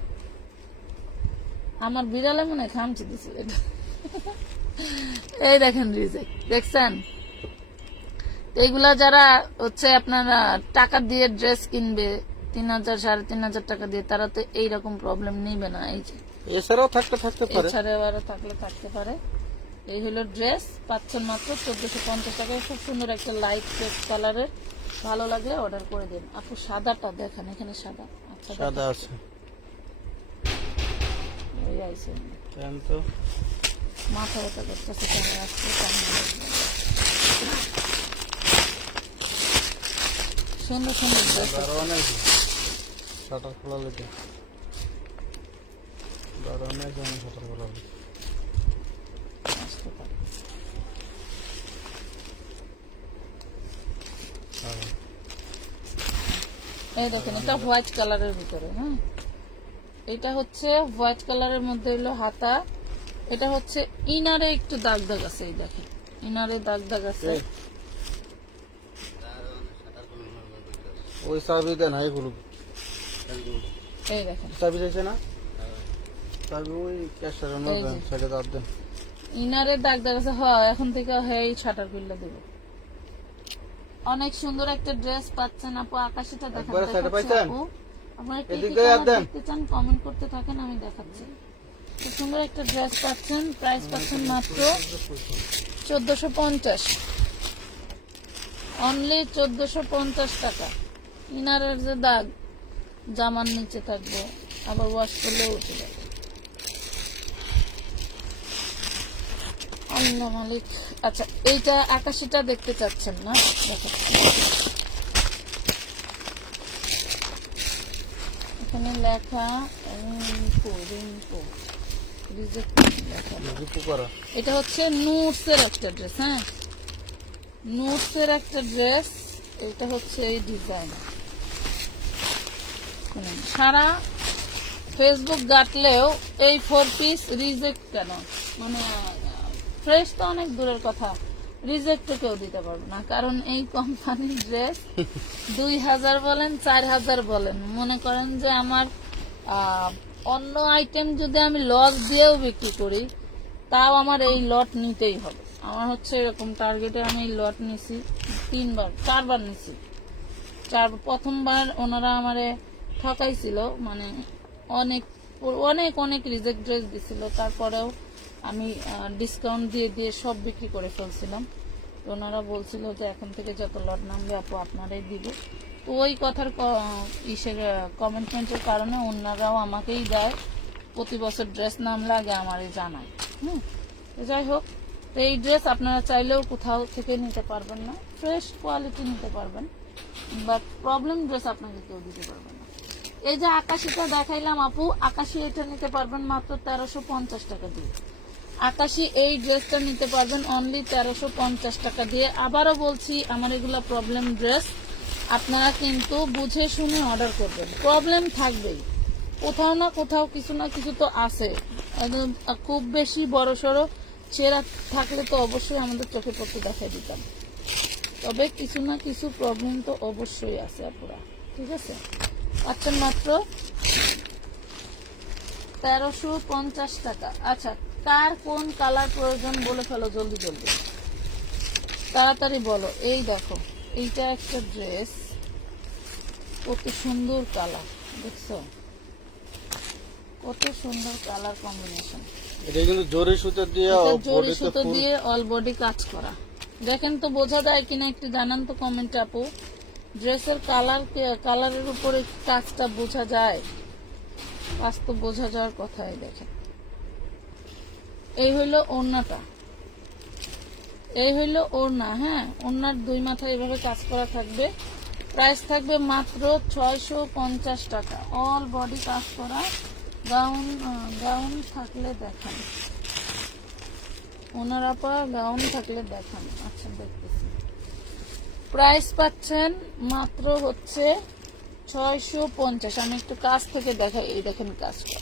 আমার বিড়ালে মনে হয় খামচি দিছি এটা। এই দেখেন রিজেক্ট, দেখছেন। এইগুলা যারা হচ্ছে আপনারা টাকা দিয়ে ড্রেস কিনবে 3000 3500 টাকা দিয়ে, তারা তো এইরকম প্রবলেম নিবে না। এই যে এছাড়াও থাকতে পারে। এছাড়াও আরো থাকলে থাকতে পারে। এই হলো ড্রেস, পাচ্ছেন মাত্র 1450 টাকায়। খুব সুন্দর একটা লাইট রেড কালারের, ভালো লাগলে অর্ডার করে দিন। আপু সাদাটা দেখেন, এখানে সাদা, আচ্ছা সাদা আছে এই আইছে কেন তো মাথা ব্যথা করতেছে, কেমন আসছে সুন্দর সুন্দর ড্রেস আরো অনেক শাটার খোলা লেগে আরো অনেক শাটার খোলা লেগে আসতে পারে। এই দেখেন এটা হোয়াইট কালারের ভিতরে, হ্যাঁ এটা হচ্ছে হোয়াইট কালারের মধ্যে হলো হাতা। এটা হচ্ছে ইনারে একটু দাগ দাগ আছে, এই দেখেন ইনারে দাগ দাগ আছে। ওই চাবি দেন, হাই গুলো এই দেখেন চাবি দিয়েছে না, চাবি ওই ক্যাশারের মধ্যে সেটা দাব দেন। ইনারে দাগ দাগ আছে, হয় এখন থেকে এই শাটার খুললে দেবো। অনেক সুন্দর একটা ড্রেস পাচ্ছেন আপু, আকাশিটা দেখেন, একবারে সাইডে দেখাচ্ছি পাইছেন? আপু। আপনারা কি এদিক কি দিয়ে কালার দেন। দেখতে চান কমেন্ট করতে থাকেন, আমি দেখাচ্ছি। খুব সুন্দর একটা ড্রেস পাচ্ছেন, প্রাইস পাচ্ছেন মাত্র 1450, অনলি 1450 টাকা। ইনারের যে দাগ জামার নিচে থাকবে, আবার ওয়াশ করলেও উঠে যাবে। আল্লাহ মালিক। আচ্ছা এইটা আকাশিটা দেখতে চাচ্ছেন না, দেখাচ্ছি। এখানে লেখা রিজেক্ট লেখা। রিপু করা এটা হচ্ছে নুটসের একটা ড্রেস, হ্যাঁ নুটসের একটা ড্রেস। এটা হচ্ছে এই ডিজাইন, সারা ফেসবুক ঘাটলেও এই 4 পিস রিজেক্ট কেন, মানে ফ্রেশ তো অনেক দূরের কথা, রিজেক্ট তো কেউ দিতে পারবে না। কারণ এই কোম্পানির ড্রেস 2000 বলেন 4000 বলেন, মনে করেন যে আমার অন্য আইটেম যদি আমি লস দিয়েও বিক্রি করি তাও আমার এই লট নিতেই হবে। আমার হচ্ছে এরকম টার্গেটে আমি এই লট নিছি 4বার নিছি। প্রথমবার ওনারা আমারে ঠকাইছিল, মানে অনেক অনেক অনেক রিজেক্ট ড্রেস দিছিল, তারপরেও আমি ডিসকাউন্ট দিয়ে দিয়ে সব বিক্রি করে ফেলছিলাম। তো ওনারা বলছিল যে এখন থেকে যত লট নামবে আপু আপনারাই দিব। তো ওই কথার কমেন্টমেন্টের কারণে ওনারাও আমাকেই দেয়, প্রতি বছর ড্রেস নামলে আগে আমারই জানায়। তো যাই হোক, তো এই ড্রেস আপনারা চাইলেও কোথাও থেকে নিতে পারবেন না, ফ্রেশ কোয়ালিটি নিতে পারবেন, বাট প্রবলেম ড্রেস আপনাকে কেউ দিতে পারবে না। এই যে আকাশিটা দেখাইলাম আপু, আকাশি এটা নিতে পারবেন মাত্র 1350 টাকা দিয়ে। আকাশি এই ড্রেসটা নিতে পারবেন অনলি 1350 টাকা দিয়ে। আবারও বলছি, আমার এগুলা প্রবলেম ড্রেস, আপনারা কিন্তু বুঝে শুনে অর্ডার করবেন। প্রবলেম থাকবেই, কোথাও না কোথাও কিছু না কিছু তো আছে। একদম খুব বেশি বড় সড়ো ছেঁড়া থাকলে তো অবশ্যই আমাদের চোখে পড়তে দেখাই দিতাম, তবে কিছু না কিছু প্রবলেম তো অবশ্যই আছে আপুরা। ঠিক আছে, পাচ্ছেন মাত্র 1350 টাকা। আচ্ছা, কার কোন কালার প্রয়োজন বলে ফেলো জলদি জলদি, তাড়াতাড়ি বলো। এই দেখো, এইটা একটা ড্রেস, কত সুন্দর কালার, দেখছো কত সুন্দর কালার কম্বিনেশন। এটা কিন্তু জরি সুতা দিয়ে জরি বডিতে সুতো ফুল দিয়ে অল বডি কাজ করা। দেখেন তো বোঝা যায় কিনা একটু জানান তো কমেন্টে আপু। ড্রেসের কালারের উপরে কাজটা বোঝা যায়, কাজ তো বোঝা যাওয়ার কথাই। দেখেন, এই হইলো ওড়নাটা, এই হইলো ওড়না। হ্যাঁ, ওড়নার দুই মাথায় এভাবে কাজ করা থাকবে। প্রাইস থাকবে মাত্র 650 টাকা। অল বডি কাজ করা গাউন। গাউন থাকলে দেখান ওনার আপা, গাউন থাকলে দেখান। আচ্ছা, দেখতেছি। প্রাইস পাচ্ছেন মাত্র হচ্ছে 650। আমি একটু কাছ থেকে দেখাই। এই দেখেন কাজটা,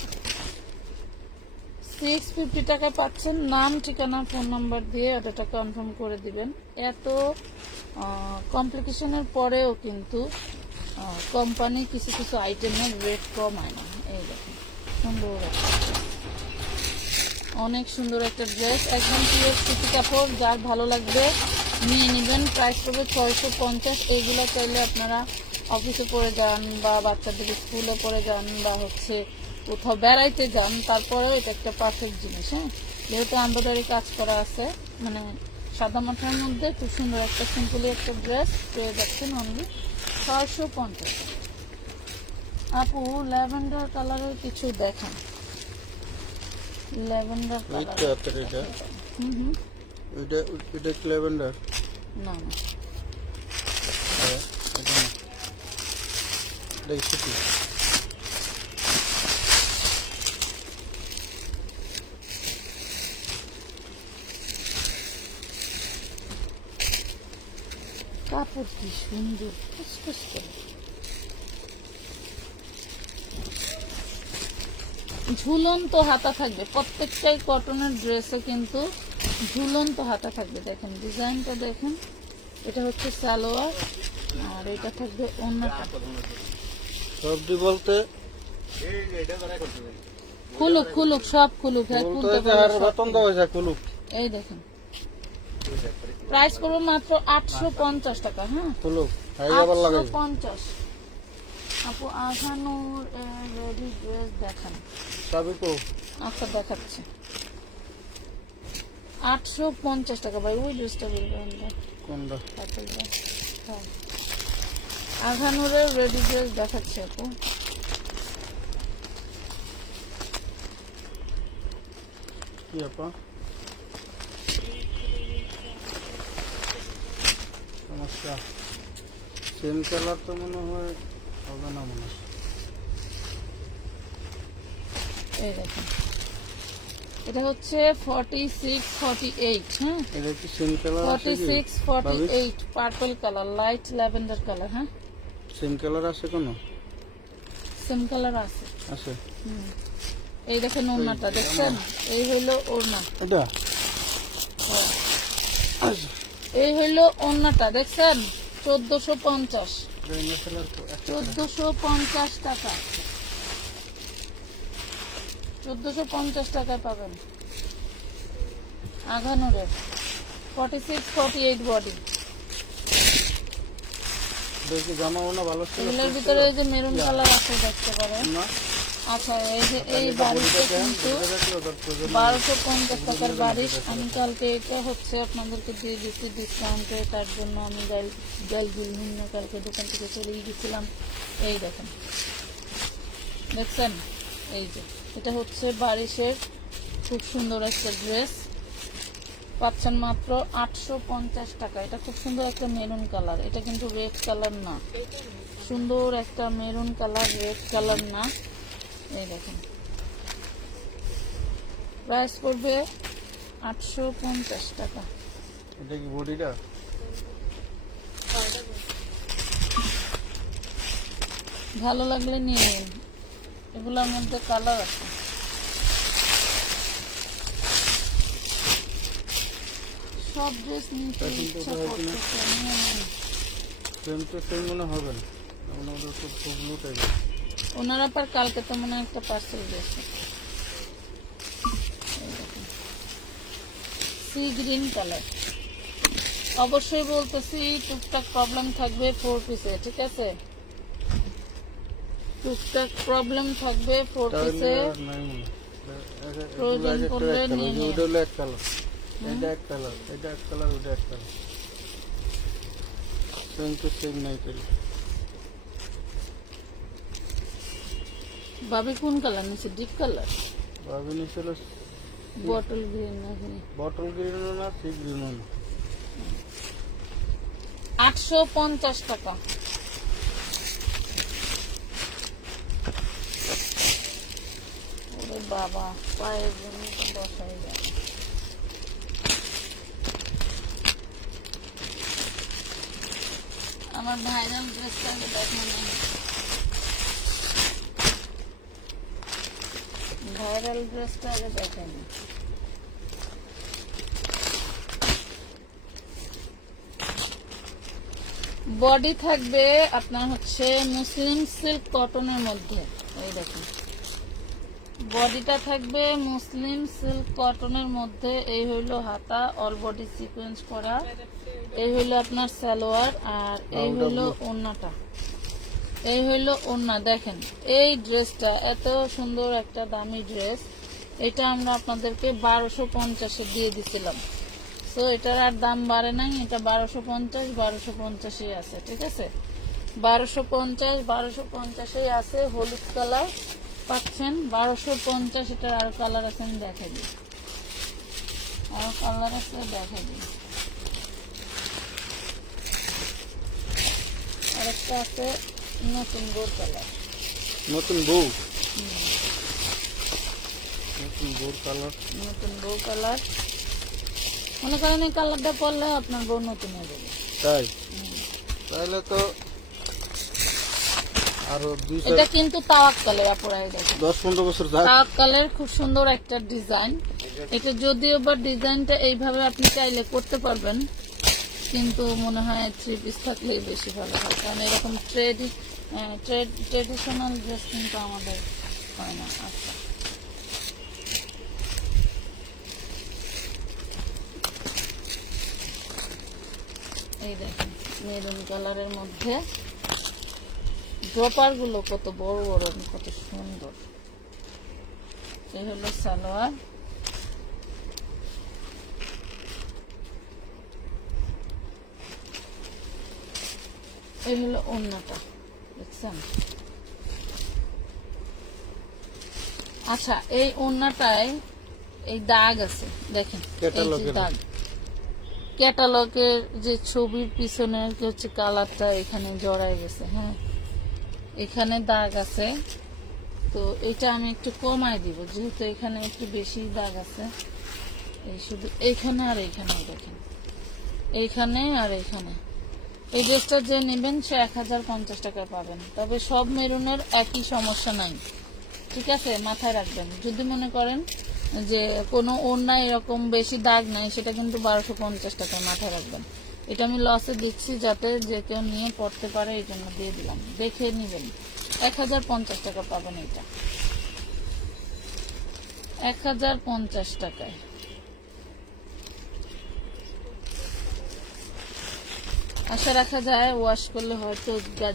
650 টাকায় পাচ্ছেন। নাম, ঠিকানা, ফোন নাম্বার দিয়ে অর্ডারটা কনফার্ম করে দিবেন। এত কমপ্লিকেশনের পরেও কিন্তু কোম্পানি কিছু কিছু আইটেমের রেট কমায় না। এই দেখেন, সুন্দর অনেক সুন্দর একটা ড্রেস, একদম পিওর সুতি কাপড়। যার ভালো লাগবে নিয়ে নেবেন। প্রাইস পড়বে 650। এইগুলো চাইলে আপনারা অফিসে পরে যান বা বাচ্চাদের স্কুলে পরে যান বা হচ্ছে কোথাও বেড়াইতে যান, তারপরেও এটা একটা পারফেক্ট জিনিস। হ্যাঁ, যেহেতু এমব্রয়ডারি কাজ করা আছে, মানে সাদা মাথার মধ্যে খুব সুন্দর একটা সিম্পলি একটা ড্রেস পেয়ে যাচ্ছেন অনলি 650। আপু, ল্যাভেন্ডার কালারের কিছু দেখান। ল্যাভেন্ডার কালার, এটা এটা কি ল্যাভেন্ডার? না না, এটা না, এটা কি সুতি? কাপড় কি সুন্দর, খুসখুস করে। ঝুলন্ত হাতা থাকবে প্রত্যেকটাই কটনের ড্রেসে, কিন্তু ঝুলন্ত হাতা থাকবে। দেখেন ডিজাইনটা দেখেন, এটা হচ্ছে সালোয়ার আর এটা থাকবে ওড়নাটা। সবজি বলতে খুলুক খুলুক, সব খুলুক। হ্যাঁ, বলতে খুলতে হচ্ছে পারবে আর সব বেতন দেওয়া হয়েছে কুলুক। এই দেখেন, প্রাইস করবো মাত্র 850 টাকা। হ্যাঁ, কুলুক হাই আবার লাগাই 850। আপু, আঘানুর রেডি ড্রেস দেখান। সবই কো আচ্ছা, দেখাচ্ছি। 850 টাকা ভাই। ওই ড্রেসটা বলবেন কোনটা? হ্যাঁ, আঘানুরের রেডি ড্রেস দেখাচ্ছি আপু। কি আপা সমস্যা? সেম কালার তো মনে হয় হবে না মনে হয়। এই দেখেন, এটা হচ্ছে 46 48। হ্যাঁ, এটা কি সেম কালার আছে কি? 46 48 purple colour, light lavender colour. হ্যাঁ, সেম কালার আছে কোনো? সেম কালার আছে। আছে। এই দেখেন ওড়নাটা দেখছেন, এই হইলো ওড়না। এটা এই হইলো ওড়নাটা দেখছেন, 1450। রেঞ্জ কালার তো 1450 টাকা, 1450 টাকায় পাবেন আঘানুরের 46 48 বডি। দেখি জামাও না ভালো ছিল। এগুলোর ভিতরে এই যে মেরুন কালার আছে, দেখতে পারেন। না আচ্ছা, এই যে এই বাড়িতে কিন্তু 1250 টাকার বারিশ। আমি কালকে এটা হচ্ছে আপনাদেরকে দিয়ে দিচ্ছি ডিসকাউন্টে, তার জন্য আমি গাইলগুলো কালকে দোকান থেকে চলেই গেছিলাম। এই দেখেন, দেখছেন, এই যে এটা হচ্ছে বারিশের খুব সুন্দর একটা ড্রেস, পাচ্ছেন মাত্র 850 টাকা। এটা খুব সুন্দর একটা মেরুন কালার, এটা কিন্তু রেড কালার না, সুন্দর একটা মেরুন কালার, রেড কালার না। এই দেখেন, প্রাইস পড়বে 850 টাকা। এটা কি বডিটা? ভালো লাগলে নিয়ে নিন, এগুলোর মধ্যে কালার আছে। সব ড্রেস নিতে ইচ্ছা করতেছে, নিয়ে নিন। সেম টু সেম মনে হবে না, আমাদের খুব ব্লু টাইপের। ওনারা পার কালকে তো মনে হয় একটা পার্সেল গেছে। সি গ্রিন কালার, অবশ্যই বলতেছি টুকটাক প্রবলেম থাকবে 4 পিসে, ঠিক আছে? টুকটাক প্রবলেম থাকবে 4 পিসে, প্রয়োজন পড়লে নিয়ে নিন। ওটা হলো এক কালার, এটা এক কালার, এটা এক কালার, ওটা এক কালার, সেম টু সেম নাই পেলে। ভাবি কোন কালার নিচ্ছে? ডিপ কালার, ভাবিনি ছিল বটল গ্রিন নাকি? বটল গ্রিনও না, সি গ্রিনও না। 850 টাকা। ওরে বাবা, পায়ের জন্য তো বসাই যায়। আমার ভাইরাল ড্রেসটা দেখেন, ভাইরাল ড্রেসটা আগে দেখেন। বডি থাকবে আপনার হচ্ছে মুসলিম সিল্ক কটনের মধ্যে, এই দেখুন বডিটা থাকবে মুসলিম সিল্ক কটনের মধ্যে। এই হইলো হাতা, অল বডি সিকোয়েন্স করা। এই হইলো আপনার সালোয়ার, আর এই হইলো ওড়নাটা। এই হইলো ওড়না। দেখেন এই ড্রেসটা এত সুন্দর একটা দামি ড্রেস, এটা আমরা আপনাদেরকে 1250-এ দিয়ে দিছিলাম। সো এটার আর দাম বাড়ে নাই, এটা 1250 আছে, ঠিক আছে? 1250 আছে। হলুদ কালার পাচ্ছেন 1250। এটার আরো কালার আছে, আমি দেখাই দিই, আরো কালার আছে, দেখাই দিই। আরেকটা আছে নতুন বউ কালার, নতুন বউ, নতুন বউ কালার, নতুন বউ কালার। মনে করেন এই কালারটা পরলে আপনার বউ নতুন হয়ে যাবে। তাই? তাহলে তো আরো এটা কিন্তু তাওয়াক্কালের আপুরাই দেখেন, 10-15 বছর যাক। তাওয়াক্কালের খুব সুন্দর একটা ডিজাইন। এটা যদিও বা ডিজাইনটা এইভাবে আপনি চাইলে করতে পারবেন, কিন্তু মনে হয় 3 পিস থাকলেই বেশি ভালো হয়, কারণ এরকম ট্রেডিশনাল ড্রেস কিন্তু আমাদের হয় না। আচ্ছা, এই দেখেন মেরুন কালারের মধ্যে ড্রপার গুলো কত বড় বড়, কত সুন্দর। এই হলো সালোয়ার, এই হলো ওড়নাটা, দেখছেন? আচ্ছা, এই ওড়নাটায় এই দাগ আছে, দেখেন এই যে দাগ, ক্যাটালগের যে ছবির পিছনের হচ্ছে কালারটা এখানে জড়ায় গেছে। হ্যাঁ, এখানে দাগ আছে, তো এটা আমি একটু কমাই দিব, যেহেতু এখানে একটু বেশি দাগ আছে। এই শুধু এইখানে আর এইখানে দেখেন, এইখানে আর এইখানে। এই ড্রেসটা যে নেবেন সে 1050 টাকা পাবেন। তবে সব মেরুনের একই সমস্যা নাই, ঠিক আছে? মাথায় রাখবেন, যদি মনে করেন যে কোনো ওড়না এরকম বেশি দাগ নাই, সেটা কিন্তু 1250 টাকা, মাথায় রাখবেন। এটা আমি লসে দিচ্ছি যাতে যে কেউ নিয়ে পড়তে পারে, এই জন্য দিয়ে দিলাম। দেখে নিবেন, 1050 টাকা পাবেন এটা, 1050 টাকায়। আশা রাখা যায় ওয়াশ করলে হয়তো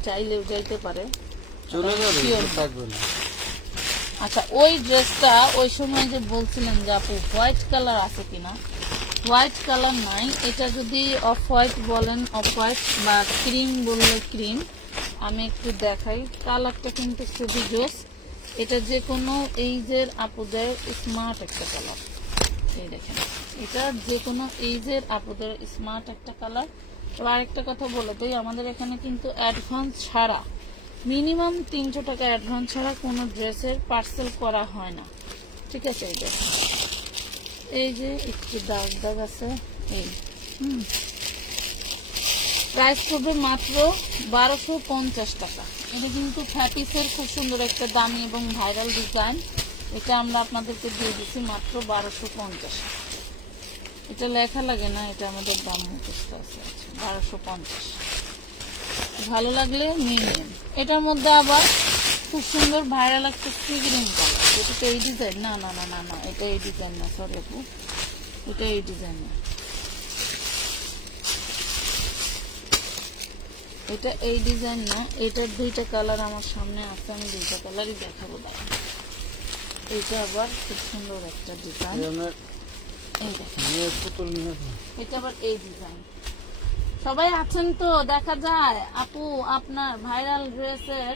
চাইলেও যাইতে পারে, চলে যাবে, Sure. থাকবে না। আচ্ছা, ওই ড্রেসটা ওই সময় যে বলছিলেন যে আপু হোয়াইট কালার আছে কিনা, হোয়াইট কালার নাই। এটা যদি অফ হোয়াইট বলেন অফ হোয়াইট, বা ক্রিম বললে ক্রিম। আমি একটু দেখাই, কালারটা কিন্তু খুবই জোস। এটা যে কোনো এইজের আপুদের স্মার্ট একটা কালার, এই দেখেন, এটা যে কোনো এইজের আপুদের স্মার্ট একটা কালার। তো আরেকটা কথা বলে দিই, আমাদের এখানে কিন্তু অ্যাডভান্স ছাড়া, মিনিমাম 300 টাকা অ্যাডভান্স ছাড়া কোনো ড্রেসের পার্সেল করা হয় না, ঠিক আছে? এই দেখেন, এই যে একটু দাগ দাগ আছে, এই প্রাইস পড়বে মাত্র 1250 টাকা। এটা কিন্তু ফ্যাটিসের খুব সুন্দর একটা দামি এবং ভাইরাল ডিজাইন। এটা আমরা আপনাদেরকে দিয়ে দিচ্ছি মাত্র 1250। এটা লেখা লাগে না, এটা আমাদের দাম মুখস্থ আছে। 1250। ভালো লাগলে নিয়ে নিন। এটার মধ্যে আবার খুব সুন্দর ভাইরাল একটা সি গ্রিন কালার। এটা তো এই ডিজাইন না, না না না না, এটা এই ডিজাইন না, সরি আপু, এটা এই ডিজাইন না, এটা এই ডিজাইন না। এটার দুইটা কালার আমার সামনে আছে, আমি দুইটা কালারই দেখাবো। দাঁড়ান, এটা আবার খুব সুন্দর একটা ডিজাইন। এই দেখেন, এটা আবার এই ডিজাইন। সবাই আছেন তো? দেখা যায় আপু আপনার ভাইরাল ড্রেসের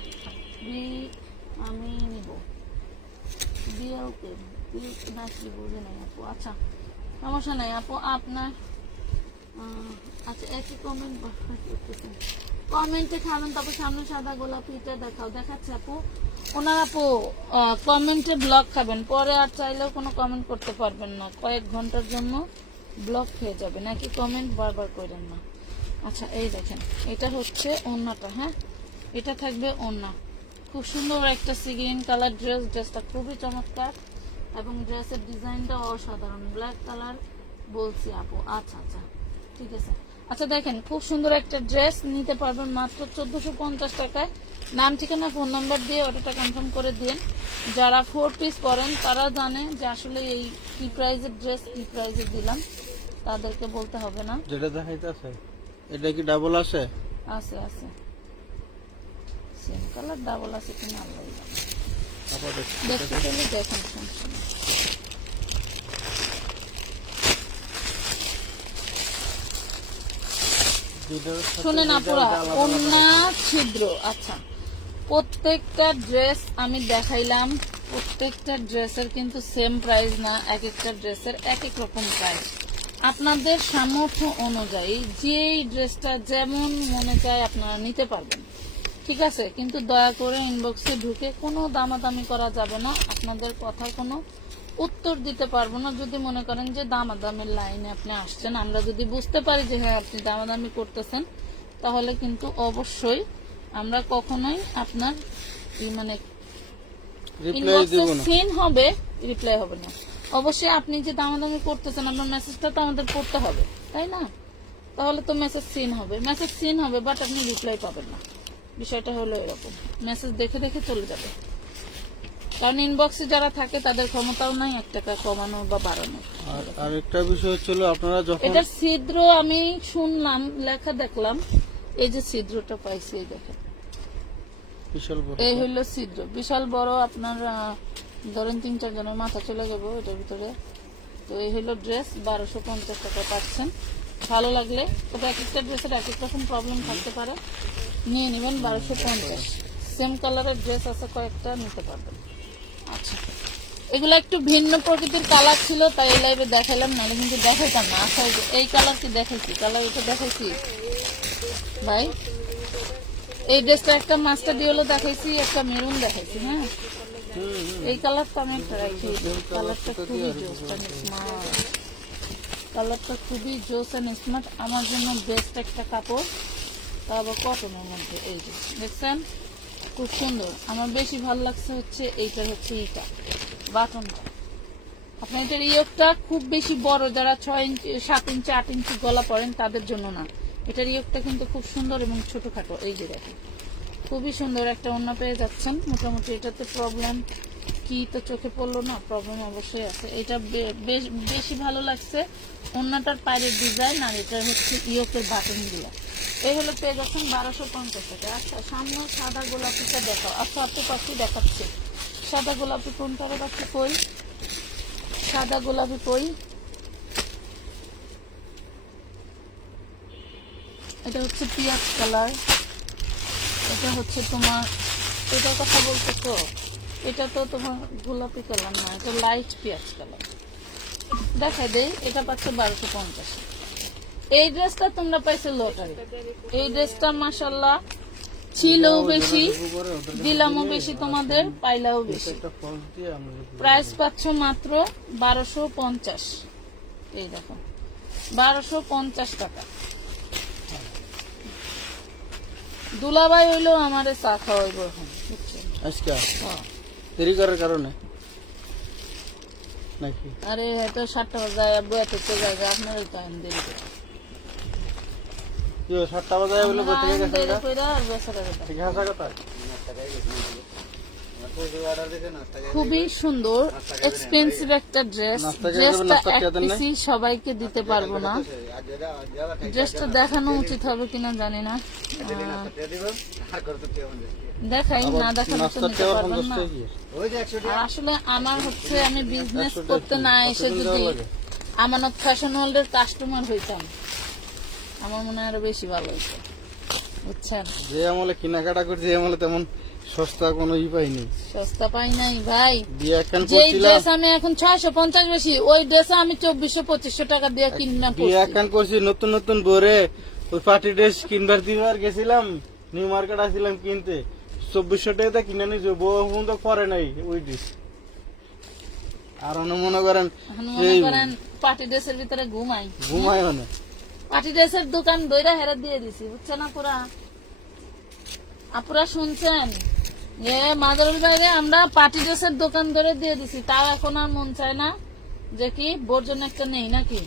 আমি নিব বিএলকে নাকি বুঝে নাই আপু। আচ্ছা সমস্যা নাই আপু, আপনার আচ্ছা একই কমেন্ট করতেছেন, কমেন্টে খাবেন। তারপর সামনে সাদা গোলাপিটা দেখাও, দেখাচ্ছে আপু। ওনার আপু কমেন্টে ব্লক খাবেন, পরে আর চাইলেও কোনো কমেন্ট করতে পারবেন না, কয়েক ঘন্টার জন্য ব্লক খেয়ে যাবেন। একই কমেন্ট বারবার করেন না। আচ্ছা এই দেখেন, এটা হচ্ছে ওড়নাটা। হ্যাঁ, এটা থাকবে ওড়না। খুব সুন্দর একটা সি গ্রিন কালার ড্রেস। ড্রেসটা খুবই চমৎকার এবং ড্রেসের ডিজাইনটা অসাধারণ। ব্ল্যাক কালার বলছি আপু। আচ্ছা আচ্ছা ঠিক আছে। আচ্ছা দেখেন, খুব সুন্দর একটা ড্রেস নিতে পারবেন মাত্র 1450 টাকায়। নাম ঠিকানা ফোন নাম্বার দিয়ে অর্ডারটা কনফার্ম করে দিন। যারা 4 পিস পরেন তারা জানে যে আসলে এই কি প্রাইজের ড্রেস কি প্রাইজে দিলাম, তাদেরকে বলতে হবে না। যেটা দেখাইতেছে এটা কি ডাবল আছে? আছে আছে, সেম কালার ডাবল আছে কিনা আল্লাহ জানে। দেখতে পেলে দেখেন, সমস্যা নেই। শুনেন আপুরা, ওন্না ছিদ্র। আচ্ছা, প্রত্যেকটা ড্রেস আমি দেখাইলাম, প্রত্যেকটা ড্রেসের কিন্তু সেম প্রাইস না, এক একটা ড্রেসের এক এক রকম প্রাইস। আপনাদের সামর্থ্য অনুযায়ী যেই ড্রেসটা যেমন মনে চায় আপনারা নিতে পারবেন, ঠিক আছে? কিন্তু দয়া করে ইনবক্সে ঢুকে কোনো দামাদামি করা যাবে না। আপনাদের কথা কোনো উত্তর দিতে পারবো না যদি মনে করেন যে দামাদামির লাইনে আপনি আসছেন। আমরা যদি বুঝতে পারি যে হ্যাঁ আপনি দামাদামি করতেছেন, তাহলে কিন্তু অবশ্যই আমরা কখনোই আপনার মানে ইনবক্সে সিন হবে, রিপ্লাই হবে না। অবশ্যই আপনি যে দামাদামি করতেছেন আপনার মেসেজটা তো আমাদের পড়তে হবে, তাই না? তাহলে তো মেসেজ সিন হবে, মেসেজ সিন হবে, বাট আপনি রিপ্লাই পাবেন না। বিষয়টা হলো এরকম, মেসেজ দেখে দেখে চলে যাবে। কারণ ইনবক্সে যারা থাকে তাদের ক্ষমতাও নাই 1 টাকা কমানো বা বাড়ানো। আর আরেকটা বিষয় হচ্ছিল, আপনারা যখন এটার ছিদ্র আমি শুনলাম, লেখা দেখলাম, এই যে ছিদ্রটা পাইছি, এই দেখেন বিশাল বড়, এই হইলো ছিদ্র, বিশাল বড়। আপনার ধরেন 3-4 জনের মাথা চলে যাবো এটার ভিতরে। তো এই হইলো ড্রেস, 1250 টাকা পাচ্ছেন। ভালো লাগলে, তবে এক একটা ড্রেসের এক এক রকম প্রবলেম থাকতে পারে, নিয়ে নেবেন 1250। সেম কালারের ড্রেস আছে কয়েকটা, নিতে পারবেন। আচ্ছা, এগুলো একটু ভিন্ন প্রকৃতির কালার ছিল, তাই এই লাইভে দেখাইলাম, নাহলে কিন্তু দেখাইতাম না। আচ্ছা, এই কালার কি দেখাইছি? কালার এটা দেখাইছি ভাই। এই ড্রেসটা একটা মাস্টার ডিওলো দেখাইছি, একটা মেরুন দেখাইছি। হ্যাঁ, এই কালারটা আমি একটা রাখি। কালারটা খুবই জোস এন্ড স্মার্ট, কালারটা খুবই জোস এন্ড স্মার্ট। আমার জন্য বেস্ট একটা কাপড়, তা আবার কটনের মধ্যে। এই যে দেখছেন, খুব সুন্দর। আমার বেশি ভালো লাগছে হচ্ছে এইটার হচ্ছে এইটা বাটনটা। আপনার এটার ইয়োগটা খুব বেশি বড়, যারা 6 ইঞ্চি 7 ইঞ্চি 8 ইঞ্চি গলা পরেন তাদের জন্য না। এটার ইয়োগটা কিন্তু খুব সুন্দর এবং ছোটখাটো। এই যে দেখেন, খুবই সুন্দর একটা ওড়না পেয়ে যাচ্ছেন। মোটামুটি এটাতে প্রবলেম কি তো চোখে পড়লো না, প্রবলেম অবশ্যই আছে। এটা বেশি ভালো লাগছে ওড়নাটার পায়ের ডিজাইন, আর এটার হচ্ছে ইয়োকের বাটন গুলা। এই হলো পেয়ে যাচ্ছেন 1250 টাকা। আচ্ছা, সামনে সাদা গোলাপিটা দেখাও। আচ্ছা, আপনি পাখি দেখাচ্ছে সাদা গোলাপি কোনটার কাছে? কই সাদা গোলাপি কই? এটা হচ্ছে পিঁয়াজ কালার, এটা হচ্ছে তোমার, এটার কথা বলছো তো? এটা তো তোমার গোলাপি কালার না, এটা লাইট পেঁয়াজ কালার। দেখাই দেই, এটা পাচ্ছে 1250। এই ড্রেসটা তোমরা পাইছো লটারি। এই ড্রেসটা মাশাআল্লাহ ছিলও বেশি, দিলামও বেশি, তোমাদের পাইলাও বেশি। প্রাইস পাচ্ছ মাত্র 1250। এই দেখো 1250 টাকা। দুলাভাই হইলো আমারে চা খাওয়াইব এখন, বুঝছেন? আজকে হ্যাঁ। দেরি করার কারণে নাকি? আরে হয়তো 7টা বাজায় আব্বু এত জায়গা আপনারই টাইম দেরি করে। কি 7টা বাজে বলে কোথা থেকে গেছেন? দেরি কইরা আর বেচারা কথা। ঠিক আছে কথা। খুবই সুন্দর এক্সপেন্সিভ একটা ড্রেস। ড্রেসটা এক পিসি সবাইকে দিতে পারবো না, ড্রেসটা দেখানো উচিত হবে কিনা জানি না। দেখাই না, দেখালে তো নিতে পারবেন না। আর আসলে আমার হচ্ছে আমি বিজনেস করতে না এসে যদি আমানত ফ্যাশন ওয়ার্ল্ডের কাস্টমার হইতাম আমার মনে হয় আরো বেশি ভালো হইতো, বুঝছেন? যে আমলে কেনাকাটা করছি আমলে তেমন সস্তা কোনো পাইনি। সস্তা পাই নাই ভাই। বিয়ে একখান যে করছিলাম, ড্রেস আমি এখন 650 বেশি, ওই ড্রেস আমি 2400-2500 টাকা দিয়ে কিনা বিয়ে একখান করছি নতুন নতুন বরে, ওই পার্টি ড্রেস কিনবার দিনবার গেছিলাম, নিউ মার্কেট আসছিলাম কিনতে, 2400 টাকা কিনে নিয়েছে, বউ এখন তো করে নাই ওই ড্রেস। আর মনে করেন পার্টি ড্রেসের ভিতরে ঘুমাই না, পার্টি ড্রেসের দোকান দইরা হেরা দিয়ে দিছি, বুঝছেন আপুরা? আপুরা শুনছেন যে মাদারুল বাইরে আমরা পার্টি ড্রেসের দোকান ধরে দিয়ে দিছি, তাও এখন আর মন চায় না যে কি বোর জন্য একটা নেই নাকি।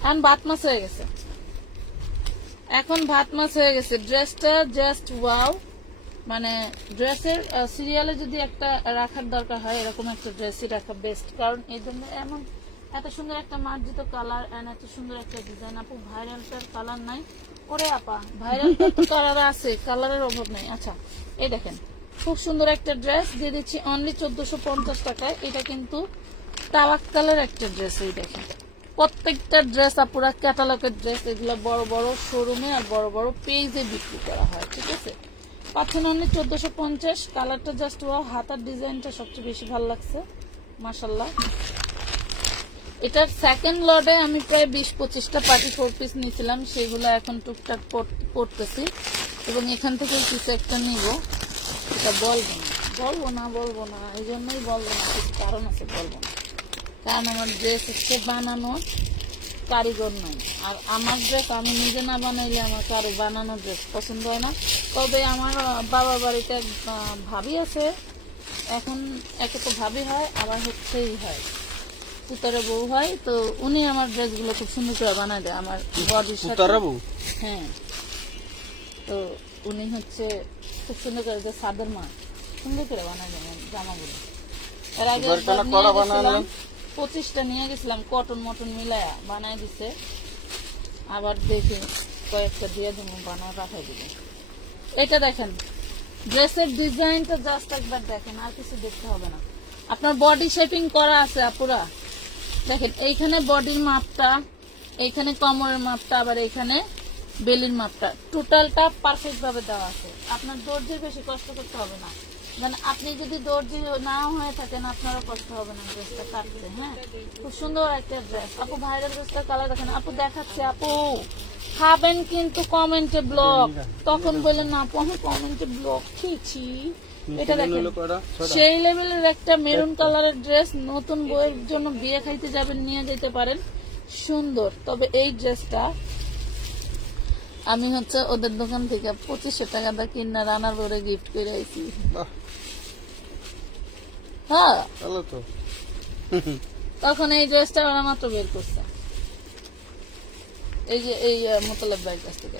এখন ভাত মাছ হয়ে গেছে, এখন ভাত মাছ হয়ে গেছে। ড্রেসটা জাস্ট ওয়াও, মানে ড্রেসের সিরিয়ালে যদি একটা রাখার দরকার হয় এরকম একটা ড্রেসই রাখা বেস্ট, কারণ এই জন্য এমন এত সুন্দর একটা মার্জিত কালার এন্ড এত সুন্দর একটা ডিজাইন। আপু ভাইরালটার কালার নাই? ওরে আপা ভাইরালটার তো কালার আছে, কালারের অভাব নাই। আচ্ছা এই দেখেন খুব সুন্দর একটা ড্রেস দিয়ে দিচ্ছি অনলি 1450 টাকায়। এটা কিন্তু তাওয়াক্কালের একটা ড্রেস। এই দেখেন প্রত্যেকটা ড্রেস আপুরা ক্যাটালগের ড্রেস, এগুলো বড় বড় শোরুমে আর বড় বড় পেজে বিক্রি করা হয়, ঠিক আছে? পাচ্ছেন অনলি 1450। কালারটা জাস্ট ওয়াও, হাতার ডিজাইনটা সবচেয়ে বেশি ভালো লাগছে মাশাআল্লাহ। এটার সেকেন্ড লটে আমি প্রায় 20-25টা পার্টি 4 পিস নিয়েছিলাম, সেগুলো এখন টুকটাক পড়তেছি এবং এখান থেকে কিছু একটা নিব। এটা বলবো না এই জন্যই বলবো না, কিছু কারণ আছে বলবো না, কারণ আমার ড্রেস হচ্ছে বানানো কারিগর নাই। আর আমার ড্রেস আমি নিজে না বানাইলে আমার কারো বানানো ড্রেস পছন্দ হয় না। তবে আমার বাবার বাড়িতে এক ভাবি আছে, এখন একে তো ভাবি হয় আবার হচ্ছেই হয় পুতারে বউ হয়, তো উনি আমার ড্রেসগুলো খুব সুন্দর করে বানায় দেয় আমার বডির সাথে। হ্যাঁ, তো উনি হচ্ছে খুব সুন্দর করে যে সাদের মা সুন্দর করে বানায় দেয় আমার জামাগুলো। এর আগে 25টা নিয়ে গেছিলাম, কটন মটন মিলায়া বানায় দিছে, আবার দেখে কয়েকটা দিয়ে দেবো বানায় পাঠাই দিবে। এটা দেখেন ড্রেসের ডিজাইনটা জাস্ট একবার দেখেন, আর কিছু দেখতে হবে না। আপনার বডি শেপিং করা আছে আপুরা, দেখেন এইখানে বডির মাপটা, এইখানে কোমরের মাপটা, আবার এইখানে বেলির মাপটা, টোটালটা পারফেক্ট ভাবে দেওয়া আছে। আপনার দর্জির বেশি কষ্ট করতে হবে না, মানে আপনি যদি দর্জি না হয়ে থাকেন আপনারও কষ্ট হবে না ড্রেসটা কাটতে। হ্যাঁ, খুব সুন্দর একটা ড্রেস। আপু ভাইরাল ড্রেসটা কালার দেখেন, আপু দেখাচ্ছে, আপু খাবেন কিন্তু কমেন্টে ব্লক, তখন বললেন না আপু আমি কমেন্টে ব্লক খেয়েছি। এটা দেখেন সেই লেভেলের একটা মেরুন কালারের ড্রেস, নতুন বউয়ের জন্য বিয়ে খাইতে যাবেন নিয়ে যেতে পারেন, সুন্দর। তবে এই ড্রেসটা আমি হচ্ছে ওদের দোকান থেকে 2500 টাকা দিয়ে কিনা রান্নার পরে গিফট করে আইছি। হ্যাঁ তখন এই ড্রেসটা ওরা মাত্র বের করছে, এই যে এই মোতালেব ভাইয়ের কাছ থেকে।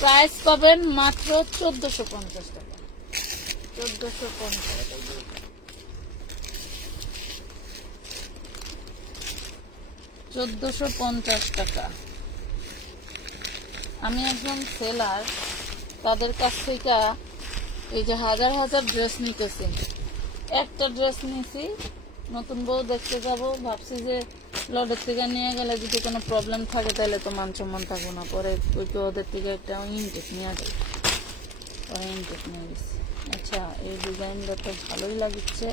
প্রাইস পাবেন মাত্র 1450 টাকা, 1450 টাকা। আমি একজন সেলার, তাদের কাছ থেকে এই যে হাজার হাজার ড্রেস নিতেছি, একটা ড্রেস নিয়েছি, নতুন বউ দেখতে যাব, ভাবছি যে লডের থেকে নিয়ে গেলে যদি কোনো প্রবলেম থাকে তাহলে তো মান সম্মান থাকবো না, পরে ওদের থেকে একটা ইনটেক নিয়ে যাবে, পরে ইনটেক নিয়ে গেছি। আচ্ছা এই ডিজাইনটা তো ভালোই লাগছে,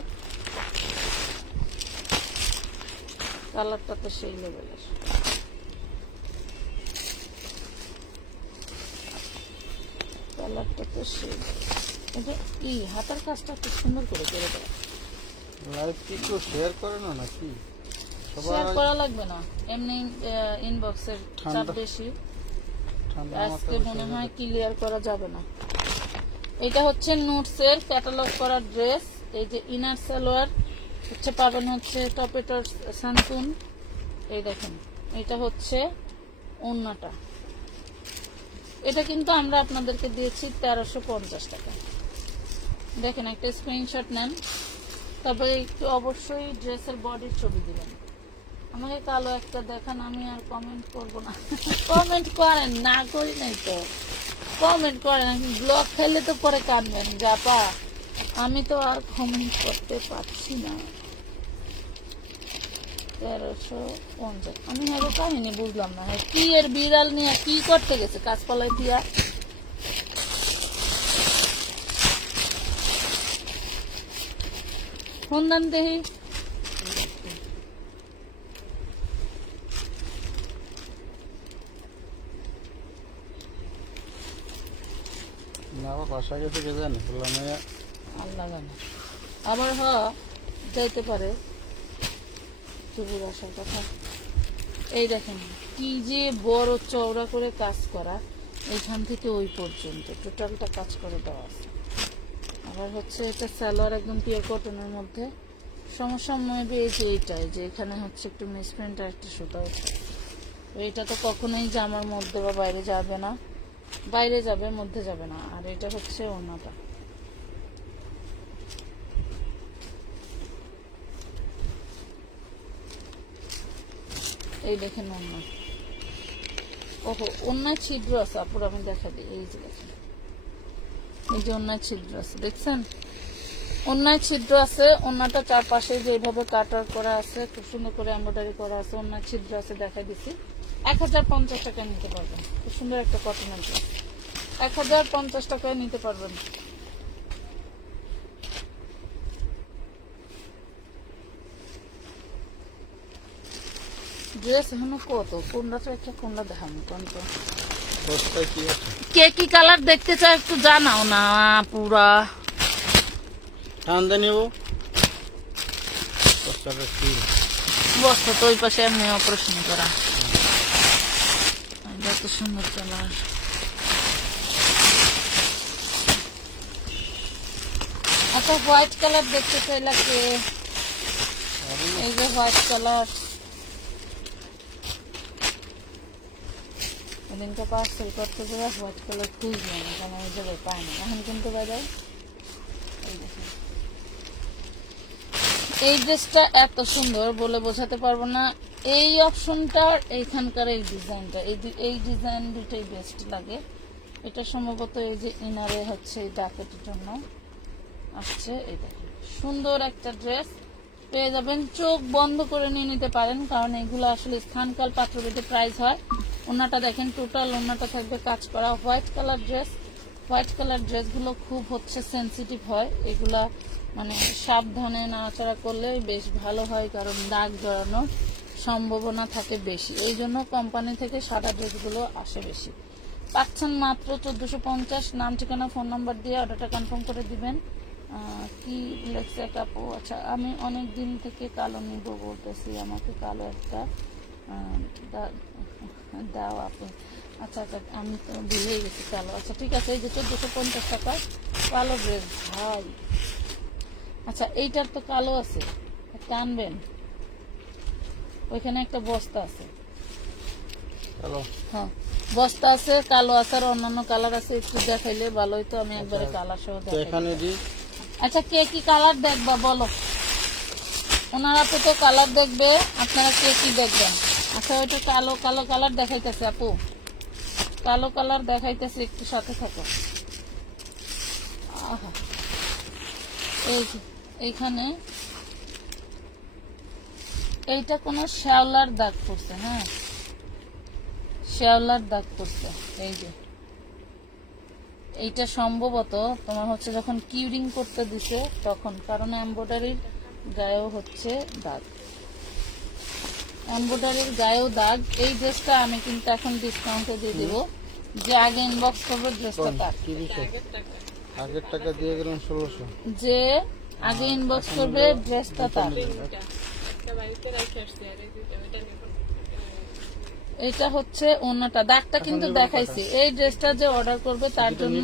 কালারটা তো সেই লেভেলের, কালারটা তো সেই। এটা কি হাতার কাজটা খুব সুন্দর করে দেয়, লাইভ কি কেউ শেয়ার করে না নাকি? শেয়ার করা লাগবে না, এমনি ইনবক্সের চাপ ঠান্ডা- বেশি, ঠান্ডা আজকে মনে হয় ক্লিয়ার করা যাবে না। এটা হচ্ছে নোটসের ক্যাটালগ করা ড্রেস। এই যে ইনার সালোয়ার হচ্ছে পাবেন হচ্ছে টপেটার সান্তুন। এই দেখেন, এটা হচ্ছে ওড়নাটা। এটা কিন্তু আমরা আপনাদেরকে দিয়েছি 1350 টাকা। দেখেন, একটা স্ক্রিনশট নেন, তবে একটু অবশ্যই ড্রেসের বডির ছবি দিবেন। আমাকে কালো একটা দেখান, আমি আর কমেন্ট করব না। কমেন্ট করেন, না করি নাই তো কমেন্ট করেন, ব্লগ খেলে তো পরে কাঁদবেন জাপা। আমি তো আর কমেন্ট করতে পারছি না। 1350। আমি হ্যাঁ কাহিনী বুঝলাম না, হ্যাঁ কি এর বিড়াল নিয়ে কি করতে গেছে কাঁচপালায় দিয়া? ফোন দেহি না, আবার বাসা গেছে কে জানে, বললাম আল্লাহ জানে। আবার যাইতে পারে চুবুর আসার কথা। এই দেখেন কি যে বড় চওড়া করে কাজ করা, এইখান থেকে ওই পর্যন্ত টোটালটা কাজ করে দেওয়া আছে। আবার হচ্ছে এটা সালোয়ার একদম পিওর কটনের মধ্যে। সমস্যা মেবি এই যে এইটাই, যে এখানে হচ্ছে একটু মিসপ্রিন্ট আর একটা সুতা উঠে। এইটা তো কখনোই জামার মধ্যে বা বাইরে যাবে না, বাইরে যাবে মধ্যে যাবে না। আর এটা হচ্ছে ওড়নাটা। এই দেখেন ওড়না, ওহো ওড়নায় ছিদ্র আছে আপুর, আমি দেখা দিই। এই যে দেখেন, এই যে ওড়নায় ছিদ্র আছে, দেখছেন? ওড়নায় ছিদ্র আছে। ওড়নাটা চারপাশে যেভাবে কাটার করা আছে, খুব সুন্দর করে এমব্রয়ডারি করা আছে। ওড়নায় ছিদ্র আছে, দেখাই দিছি। 1050 টাকায় নিতে পারবেন। খুব সুন্দর একটা কটনের ড্রেস, 1050 টাকায় নিতে পারবেন। ড্রেস এখনো কত, কোনটা একটা কোনটা দেখাবো কোন তো। বস্তায় কি আছে? কে কি কালার দেখতে চায় একটু জানাও না পুরা। ঠান্ডা নিব বস্তাটা কি? বস্তা তো ওই পাশে এমনি অপারেশন করা। এত সুন্দর কালার। আচ্ছা, হোয়াইট কালার দেখতে চাইলা কে? এই যে হোয়াইট কালার, এদিনকে পার্সেল করতে যাবে হোয়াইট কালার খুঁজলাম, কারণ ওই জায়গায় পাই না এখন, কিন্তু বাজার। এই ড্রেসটা এত সুন্দর বলে বোঝাতে পারবো না। এই অপশনটার এইখানকার এই ডিজাইনটা, এই ডিজাইন দুটোই বেস্ট লাগে। এটা সম্ভবত এই যে ইনারে হচ্ছে এই ডাকেটের জন্য আসছে। এই দেখেন সুন্দর একটা ড্রেস পেয়ে যাবেন, চোখ বন্ধ করে নিয়ে নিতে পারেন, কারণ এগুলো আসলে স্থানকাল পাত্রভেদে প্রাইস হয়। ওনাটা দেখেন, টোটাল ওনাটা থাকবে কাজ করা। White colour dress, white colour ড্রেসগুলো খুব হচ্ছে সেন্সিটিভ হয়, এগুলা মানে সাবধানে নাড়াচাড়া করলে বেশ ভালো হয়, কারণ দাগ জড়ানোর সম্ভাবনা থাকে বেশি। এই জন্য কোম্পানি থেকে সাদা ড্রেসগুলো আসে বেশি। পাচ্ছেন মাত্র 1450। নাম ঠিকানা ফোন নাম্বার দিয়ে অর্ডারটা কনফার্ম করে দিবেন। কি লেখছে আপু? আচ্ছা, আমি অনেক দিন থেকে কালো নিব বলতেছি, আমাকে কালো একটা দাও আপু। আচ্ছা আচ্ছা, আমি তো ভুলেই গেছি কালো। আচ্ছা ঠিক আছে, এই যে 1450 টাকা কালো ড্রেস ভাই। আচ্ছা, এইটার তো কালো আছে, টানবেন, ওইখানে একটা বস্তা আছে। হ্যালো, হ্যাঁ বস্তা আছে, কালো আছে আর অন্যান্য কালার আছে, একটু দেখাইলে ভালোই তো, আমি একবারে কালার সহ তো দেখাই। এখানে দিই। আচ্ছা, কে কি কালার দেখবা বলো? ওনারা তো কালার দেখবে, আপনারা কে কি দেখবেন? আচ্ছা, ওইটা কালো কালো কালার দেখাইতেছে আপু, কালো কালার দেখাইতেছে, একটু সাথে থাকো। আহা, এই যে এইখানে এইটা কোনো শ্যাওলার দাগ পড়ছে, হ্যাঁ শ্যাওলার দাগ পড়ছে। এই যে এইটা সম্ভবত তোমার হচ্ছে যখন কিউরিং করতে দিছে তখন, কারণ এমব্রয়ডারির গায়েও হচ্ছে দাগ, এমব্রয়ডারির গায়েও দাগ। এই ড্রেসটা আমি কিন্তু এখন ডিসকাউন্টে দিয়ে দিব, যে আগে ইনবক্স করবে ড্রেসটা তার, কি বিষয়? আগের টাকা দিয়ে গেলাম 1600। যে আগে ইনবক্স করবে ড্রেসটা তার। এটা হচ্ছে ওনাটা, দাগটা কিন্তু দেখাইছি। এই ড্রেসটা যে অর্ডার করবে তার জন্য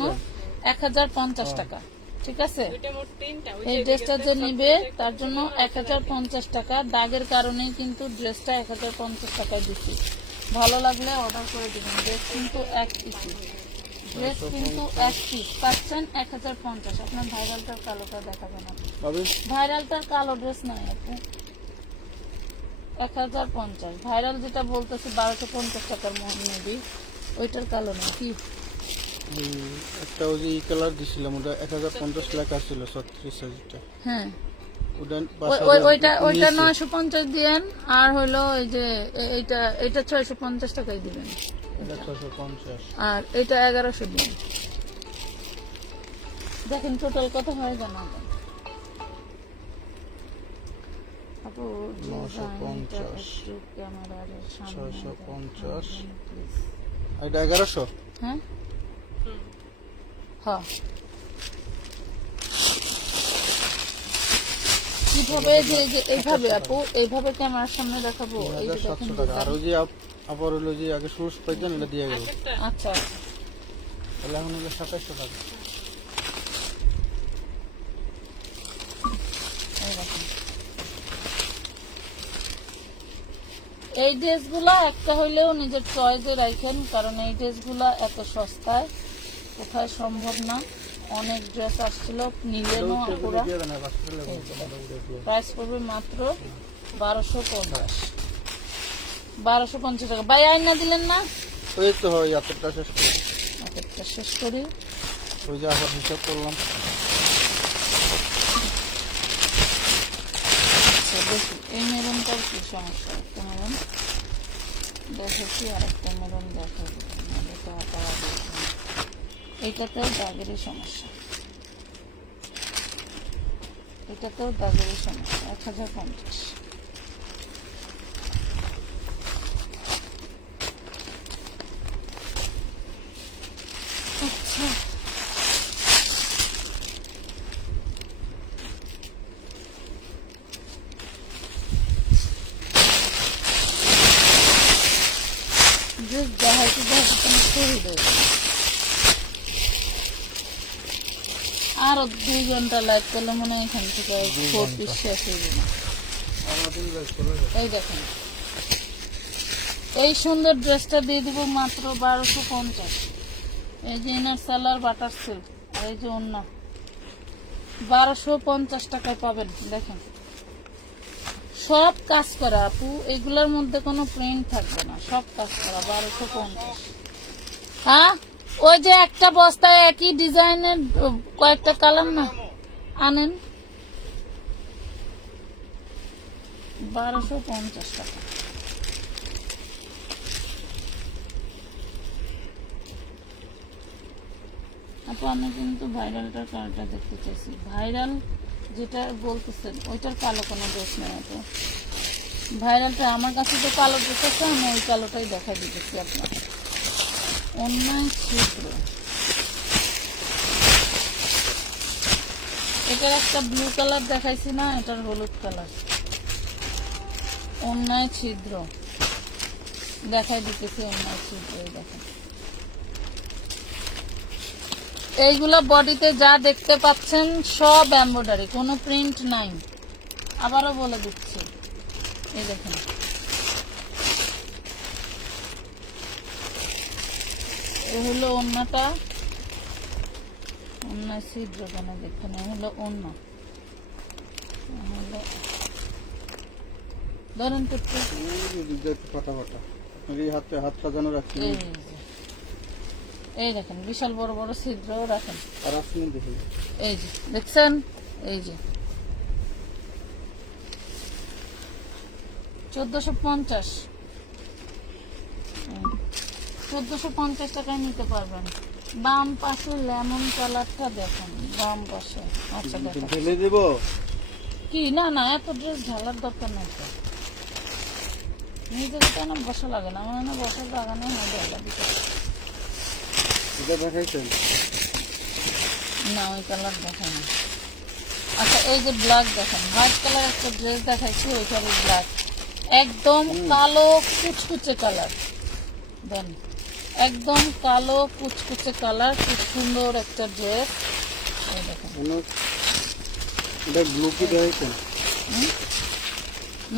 1050 টাকা, ঠিক আছে? এই ড্রেসটা যে নিবে তার জন্য 1050 টাকা। দাগের কারণেই কিন্তু ড্রেসটা 1050 টাকায় দিচ্ছি। ভালো লাগলে অর্ডার করে দিবেন। ড্রেস কিন্তু এক পিস, ড্রেস কিন্তু এক পিস পাচ্ছেন 1050। আপনার ভাইরালটার কালোটা দেখাবেন আপনি। ভাইরালটার কালো ড্রেস নাই আপু, 1050। ভাইরাল যেটা বলতেছি 1250 টাকার মেবি, ওইটার কালো নেই কি? একটা ওই যে ই কালার দিছিলাম, ওটা 1050 লেখা ছিল 36 সাইজটা। হ্যাঁ, ওটা ওইটা 950 দিয়েন। আর হলো ওই যে এইটা 650 টাকাই দিবেন। এটা 650। আর এটা 1100 দিন। দেখেন টোটাল কত হয় জানা আপু? 950, ক্যামেরার সামনে 650, এটা 1100। হ্যাঁ হ্যাঁ, কিভাবে যে এইভাবে আপু, এইভাবে ক্যামেরার সামনে দেখাবো? এই যে দেখেন 700 টাকা। আর ওই যে আবার হলো যে আগে সুরজ পাইতেন, এটা দিয়ে গেল। আচ্ছা, তাহলে এখন হলো 2700 টাকা। এই দেখেন। এই ড্রেসগুলা একটা হইলেও নিজের চয়েসে রাখেন, কারণ এই ড্রেসগুলা এত সস্তায় কোথায় সম্ভব না। অনেক ড্রেস আসছিল, নিলেনও আপুরা। প্রাইস পড়বে মাত্র 1250 টাকা। ভাই আইনা দিলেন না? ওই তো হয়, এতটা শেষ করি। এতটা শেষ করি। ওই যে আবার হিসাব করলাম। আচ্ছা দেখি এই মেরুনটার কি সমস্যা। একটা মেরুন দেখেছি, আর একটা মেরুন দেখা এইটাতেও দাগেরই সমস্যা, এটাতেও দাগেরই সমস্যা। 1050। আচ্ছা, ড্রেস দেখাইতে তুমি ছবি দেবে। আরো 2 ঘন্টা লাইভ করলে মনে হয় এখান থেকে 4 পিস শেষ হয়ে যাবে। এই দেখেন, এই সুন্দর ড্রেসটা দিয়ে দিব মাত্র 1250। এই যে ইনার সালার বাটার সিল্ক, আর এই যে ওন্না 1250 টাকায় পাবেন। দেখেন সব কাজ করা আপু, এগুলোর মধ্যে কোনো প্রিন্ট থাকবে না, সব কাজ করা। 1250। হ্যাঁ, ওই যে একটা বস্তায় একই ডিজাইনের কয়েকটা কালার না আনেন, 1250 টাকা। আপু আমি কিন্তু ভাইরালটার কালারটা দেখতে চাইছি। ভাইরাল যেটা বলতেছেন ওইটার কালো কোনো ড্রেস নেই আপু। ভাইরালটা আমার কাছে তো কালো ড্রেস আছে, আমি ওই কালোটাই দেখা দিতেছি আপনার। অন্যায় ছিদ্র, এটার একটা ব্লু কালার দেখাইছি না, এটার হলুদ কালার। অন্যায় ছিদ্র দেখাই দিতেছি, অন্যায় ছিদ্র। এই দেখেন, এইগুলো বডিতে যা দেখতে পাচ্ছেন সব এমব্রয়ডারি, কোনো প্রিন্ট নাই। আবারও বলে দিচ্ছি, এই দেখেন এ হলো ওন্নাটা। ওন্না ছিদ্র কেন দেখেন, হলো ওন্না, ধরেন তো ফাটা ফাটা। আপনার এই হাত সাজানো রাখছি। এই দেখেন বিশাল বড় বড় ছিদ্রও রাখেন। আর আপনি দেখুন, এই যে দেখছেন, এই যে 1450। 1450 টাকায় নিতে পারবেন। বাম পাশে লেমন কালারটা দেখেন, বাম পাশে। আচ্ছা দেখেন ঢেলে দেব কি? না না, এত ড্রেস ঢালার দরকার নেই তো। নিজের কেন বসা লাগে না, আমার না বসার জায়গা নেই, না ঢালা দিতে। এটা দেখাইছেন না ওই কালার দেখা না। আচ্ছা এই যে ব্ল্যাক দেখেন, হোয়াইট কালার একটা ড্রেস দেখাইছি, ওইটার ব্ল্যাক, একদম কালো কুচকুচে কালার। দেন একদম কালো কুচকুচে কালার, খুব সুন্দর একটা ড্রেস। এই দেখেন, এটা ব্লু কি দেখেন?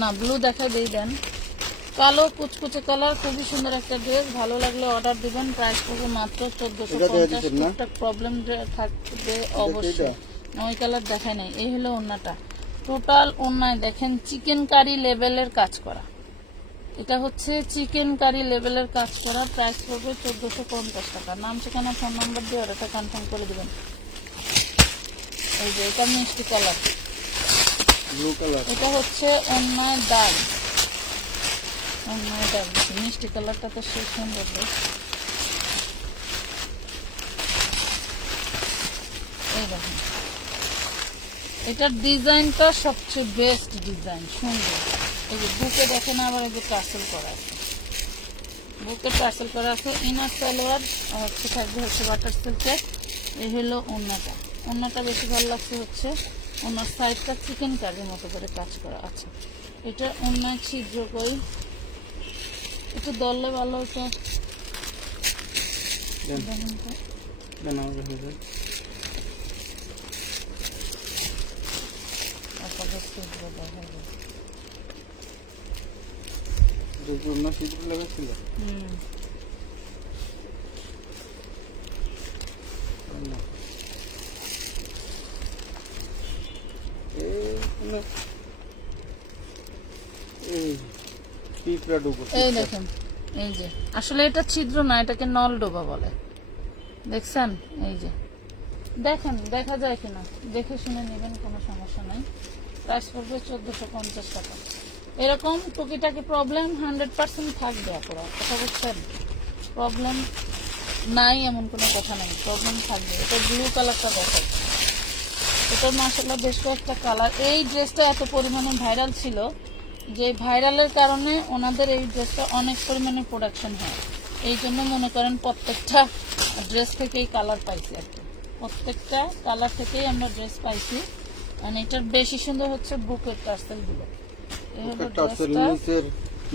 না ব্লু দেখাই দেই। দেন কালো কুচকুচে কালার, খুবই সুন্দর একটা ড্রেস। ভালো লাগলে অর্ডার দিবেন। প্রাইস পড়বে মাত্র 1450। টুকটাক প্রবলেম থাকবে অবশ্যই। ওই কালার দেখায় নাই। এই হলো ওড়নাটা, টোটাল ওড়নায় দেখেন চিকেন কারি লেভেলের কাজ করা। এটা হচ্ছে চিকেন কারি লেভেলের কাজ করা। প্রাইস পড়বে 1450 টাকা। নাম, ঠিকানা, ফোন নাম্বার দিয়ে অর্ডারটা কনফার্ম করে দিবেন। এই যে এটা মিষ্টি কালার, ব্লু কালার, এটা হচ্ছে অন্যায় দাগ, অন্যায় দাগ। মিষ্টি কালারটা তো সেই সুন্দর। এই দেখেন, এটার ডিজাইনটা সবচেয়ে বেস্ট ডিজাইন, সুন্দর। এই যে বুকে দেখেন, আবার এই যে টার্সেল করা আছে, বুকে টার্সেল করা আছে। ইনার সালোয়ার হচ্ছে থাকবে হচ্ছে বাটার সিল্কের। এই হলো ওড়নাটা। ওড়নাটা বেশি ভালো লাগছে হচ্ছে ওনার সাইডটা চিকেন কারির মতো করে কাজ করা আছে। এটা ওড়নায় ছিদ্র কই, একটু দললে ভালো হতো। আপনাদের ছিদ্র দেখা যায়। এই দেখেন, এই যে আসলে এটা ছিদ্র না, এটাকে নল ডোবা বলে। দেখছেন? এই যে দেখেন, দেখা যায় কিনা দেখে শুনে নেবেন, কোনো সমস্যা নাই। প্রাইস পড়বে 1450 টাকা। এরকম টুকিটাকি প্রবলেম 100% থাকবে। আপনারা কথা বলছেন, প্রবলেম নাই এমন কোনো কথা নাই, প্রবলেম থাকবে। এটা ব্লু কালারটা দেখাই, এটা মাশাআল্লাহ বেশ কয়েকটা কালার। এই ড্রেসটা এত পরিমাণে ভাইরাল ছিল যে ভাইরালের কারণে ওনাদের এই ড্রেসটা অনেক পরিমাণে প্রোডাকশন হয়। এই জন্য মনে করেন প্রত্যেকটা ড্রেস থেকেই কালার পাইছি আর কি, প্রত্যেকটা কালার থেকেই আমরা ড্রেস পাইছি। মানে এটার বেশি সুন্দর হচ্ছে বুকের টার্সেলগুলো। এই হলো ড্রেসটা,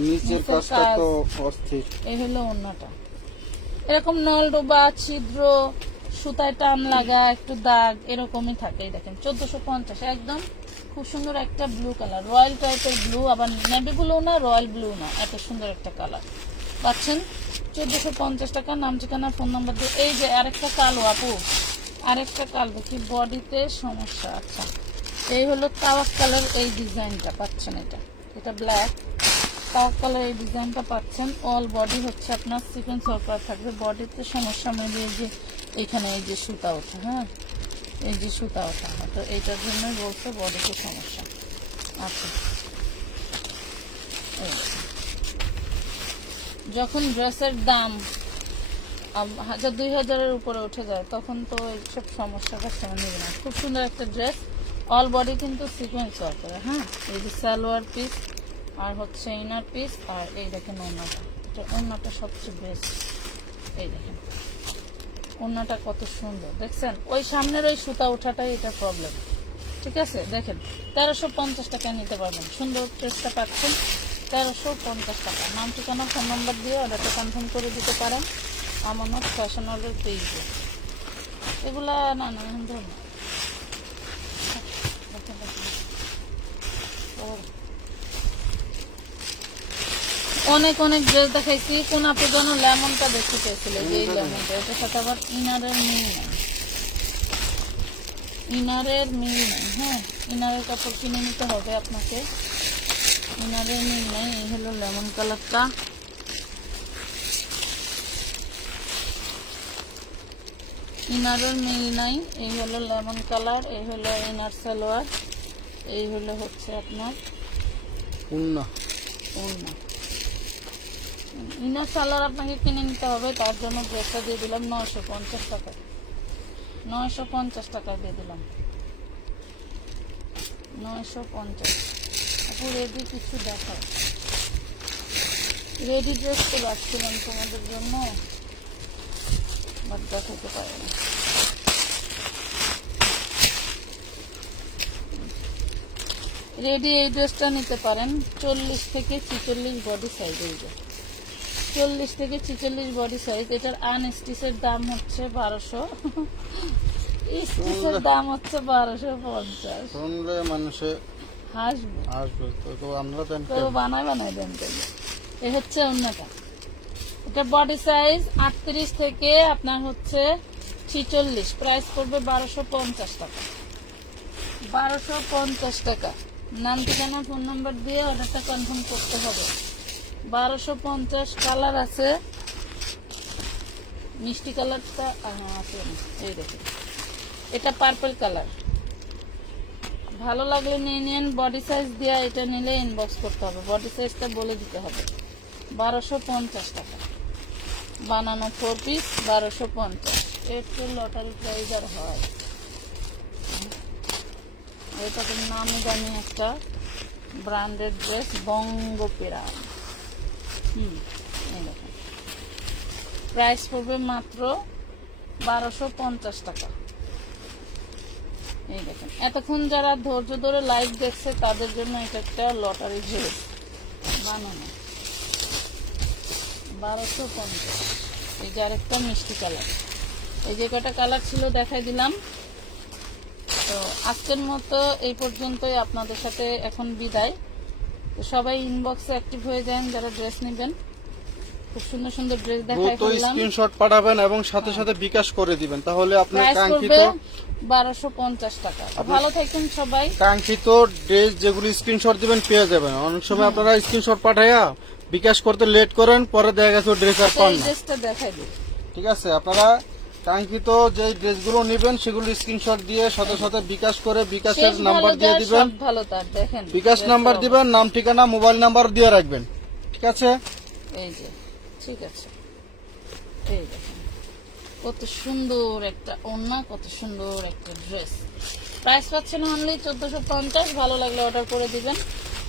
নিচের কাজটা তো অস্থির। এই হলো ওড়নাটা, এরকম নল ডোবা, ছিদ্র, সুতায় টান লাগা, একটু দাগ এরকমই থাকে। এই দেখেন 1450, একদম খুব সুন্দর একটা ব্লু কালার, রয়্যাল টাইপের ব্লু, আবার নেভি ব্লু না, রয়্যাল ব্লু না, এত সুন্দর একটা কালার পাচ্ছেন 1450 টাকা। নাম, ঠিকানা, ফোন নাম্বার দিয়ে। এই যে আরেকটা কালো আপু, আরেকটা কালো কি বডিতে সমস্যা। আচ্ছা, এই হলো তাওয়াক কালার, এই ডিজাইনটা পাচ্ছেন। এটা ব্ল্যাক তাওয়াক কালার, এই ডিজাইনটা পাচ্ছেন। অল বডি হচ্ছে আপনার সিকোয়েন্স ওয়ার্ক করা থাকবে। বডিতে সমস্যা মেলে এই যে এখানে এই যে সুতা ওঠা, হ্যাঁ এই যে সুতা ওঠা, তো এইটার জন্যই বলছে বডিতে সমস্যা। আচ্ছা, যখন ড্রেসের দাম 1000-2000-এর উপরে উঠে যায় তখন তো এইসব সমস্যা কাস্টমার নেবে না। খুব সুন্দর একটা ড্রেস, অল বডি কিন্তু সিকোয়েন্স ওয়ার্ক করে। হ্যাঁ, এই যে সালোয়ার পিস আর হচ্ছে ইনার পিস, আর এই দেখেন ওড়নাটা, এটা ওড়নাটা সবচেয়ে বেস্ট। এই দেখেন ওড়নাটা কত সুন্দর, দেখছেন? ওই সামনের ওই সুতা ওঠাটাই এটা প্রবলেম। ঠিক আছে, দেখেন 1350 টাকা নিতে পারবেন। সুন্দর ড্রেসটা পাচ্ছেন 1350 টাকা। নাম, ঠিকানা, ফোন নাম্বার দিয়ে অর্ডারটা কনফার্ম করে দিতে পারেন আমানত ফ্যাশন অর্ডার পেজে। এগুলা না না এখন ধরুন অনেক অনেক ড্রেস দেখাইছি। কোন আপনি যেন লেমনটা দেখতে পেয়েছিল, যে এই লেমনটা, এটার সাথে আবার ইনারের মিল নাই, ইনারের মিল নাই। হ্যাঁ, ইনারের কাপড় কিনে নিতে হবে আপনাকে, ইনারের মিল নাই। এই হলো লেমন কালারটা, ইনারের মিল নাই। এই হলো লেমন কালার, এই হলো ইনার সালোয়ার, এই হলো হচ্ছে আপনার ওড়না। ইনার সালোয়ার আপনাকে কিনে নিতে হবে, তার জন্য ড্রেসটা দিয়ে দিলাম 950 টাকা। 950 টাকা দিয়ে দিলাম, 950। আপু রেডি কিছু দেখাও, রেডি ড্রেস তো রাখছিলাম তোমাদের জন্য, বাট দেখাতে পারি না। রেডি এই ড্রেসটা নিতে পারেন 40 থেকে 46 বডি সাইজ। এই যে 40 থেকে 46 বডি সাইজ। এটার আনস্টিচের দাম হচ্ছে 1200, স্টিচের দাম হচ্ছে 1250। শুনলে মানুষে হাসবে, আসবে তো আমরা দেন তো বানায় দেন তাহলে। এ হচ্ছে অন্যটা। এটা বডি সাইজ 38 থেকে আপনার হচ্ছে 46, প্রাইস পড়বে 1250 টাকা। 1250 টাকা। নাম ঠিকানা ফোন নাম্বার দিয়ে অর্ডারটা কনফার্ম করতে হবে। 1250। কালার আছে, মিষ্টি কালারটা আছে না, এই দেখুন এটা পার্পল কালার। ভালো লাগলে নিয়ে নিন। বডি সাইজ দিয়ে এটা নিলে ইনবক্স করতে হবে, বডি সাইজটা বলে দিতে হবে। 1250 টাকা। বানানো 4 পিস 1250। একটু লটারি প্রাইজ আর হয়। এটা তো নামি দামি একটা ব্র্যান্ডেড ড্রেস, বঙ্গপেরা। এই দেখুন প্রাইস পড়বে মাত্র 1250 টাকা। এই দেখুন এতক্ষণ যারা ধৈর্য ধরে লাইভ দেখছে তাদের জন্য এটা একটা লটারি ড্রেস বানানো। 1250। এই যে আরেকটা মিষ্টি কালার। এই যে কটা কালার ছিল দেখাই দিলাম। তো আজকের মতো এই পর্যন্তই, আপনাদের সাথে এখন বিদায়। তো সবাই ইনবক্সে অ্যাক্টিভ হয়ে যান যারা ড্রেস নেবেন। খুব সুন্দর সুন্দর ড্রেস দেখাই তো ফেললাম। স্ক্রিনশট পাঠাবেন এবং সাথে সাথে বিকাশ করে দিবেন, তাহলে আপনার প্রাইস কাঙ্ক্ষিত পড়বে 1250 টাকা। ভালো থাকবেন সবাই। কাঙ্ক্ষিত ড্রেস যেগুলি স্ক্রিনশট দিবেন পেয়ে যাবেন। অনেক সময় আপনারা স্ক্রিনশট পাঠাইয়া বিকাশ করতে লেট করেন, পরে দেখা গেছে ড্রেস আর পান এই না। ড্রেসটা দেখাই দিই। ঠিক আছে, আপনারা কাঙ্ক্ষিত যে ড্রেসগুলো নেবেন সেগুলো স্ক্রিনশট দিয়ে সাথে সাথে বিকাশ করে বিকাশের শেষ নাম্বার ভালো দিয়ে যার দিবেন। সব ভালো তার। দেখেন বিকাশ নাম্বার দিবেন, নাম ঠিকানা মোবাইল নাম্বার দিয়ে রাখবেন। ঠিক আছে, এই যে ঠিক আছে। এই দেখেন কত সুন্দর একটা ওড়না, কত সুন্দর একটা ড্রেস। প্রাইস পাচ্ছেন অনলি 1450। ভালো লাগলে অর্ডার করে দিবেন।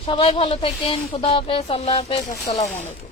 সবাই ভালো থাকেন। খুদা হাফেজ, আল্লাহ হাফেজ, আসসালামু আলাইকুম।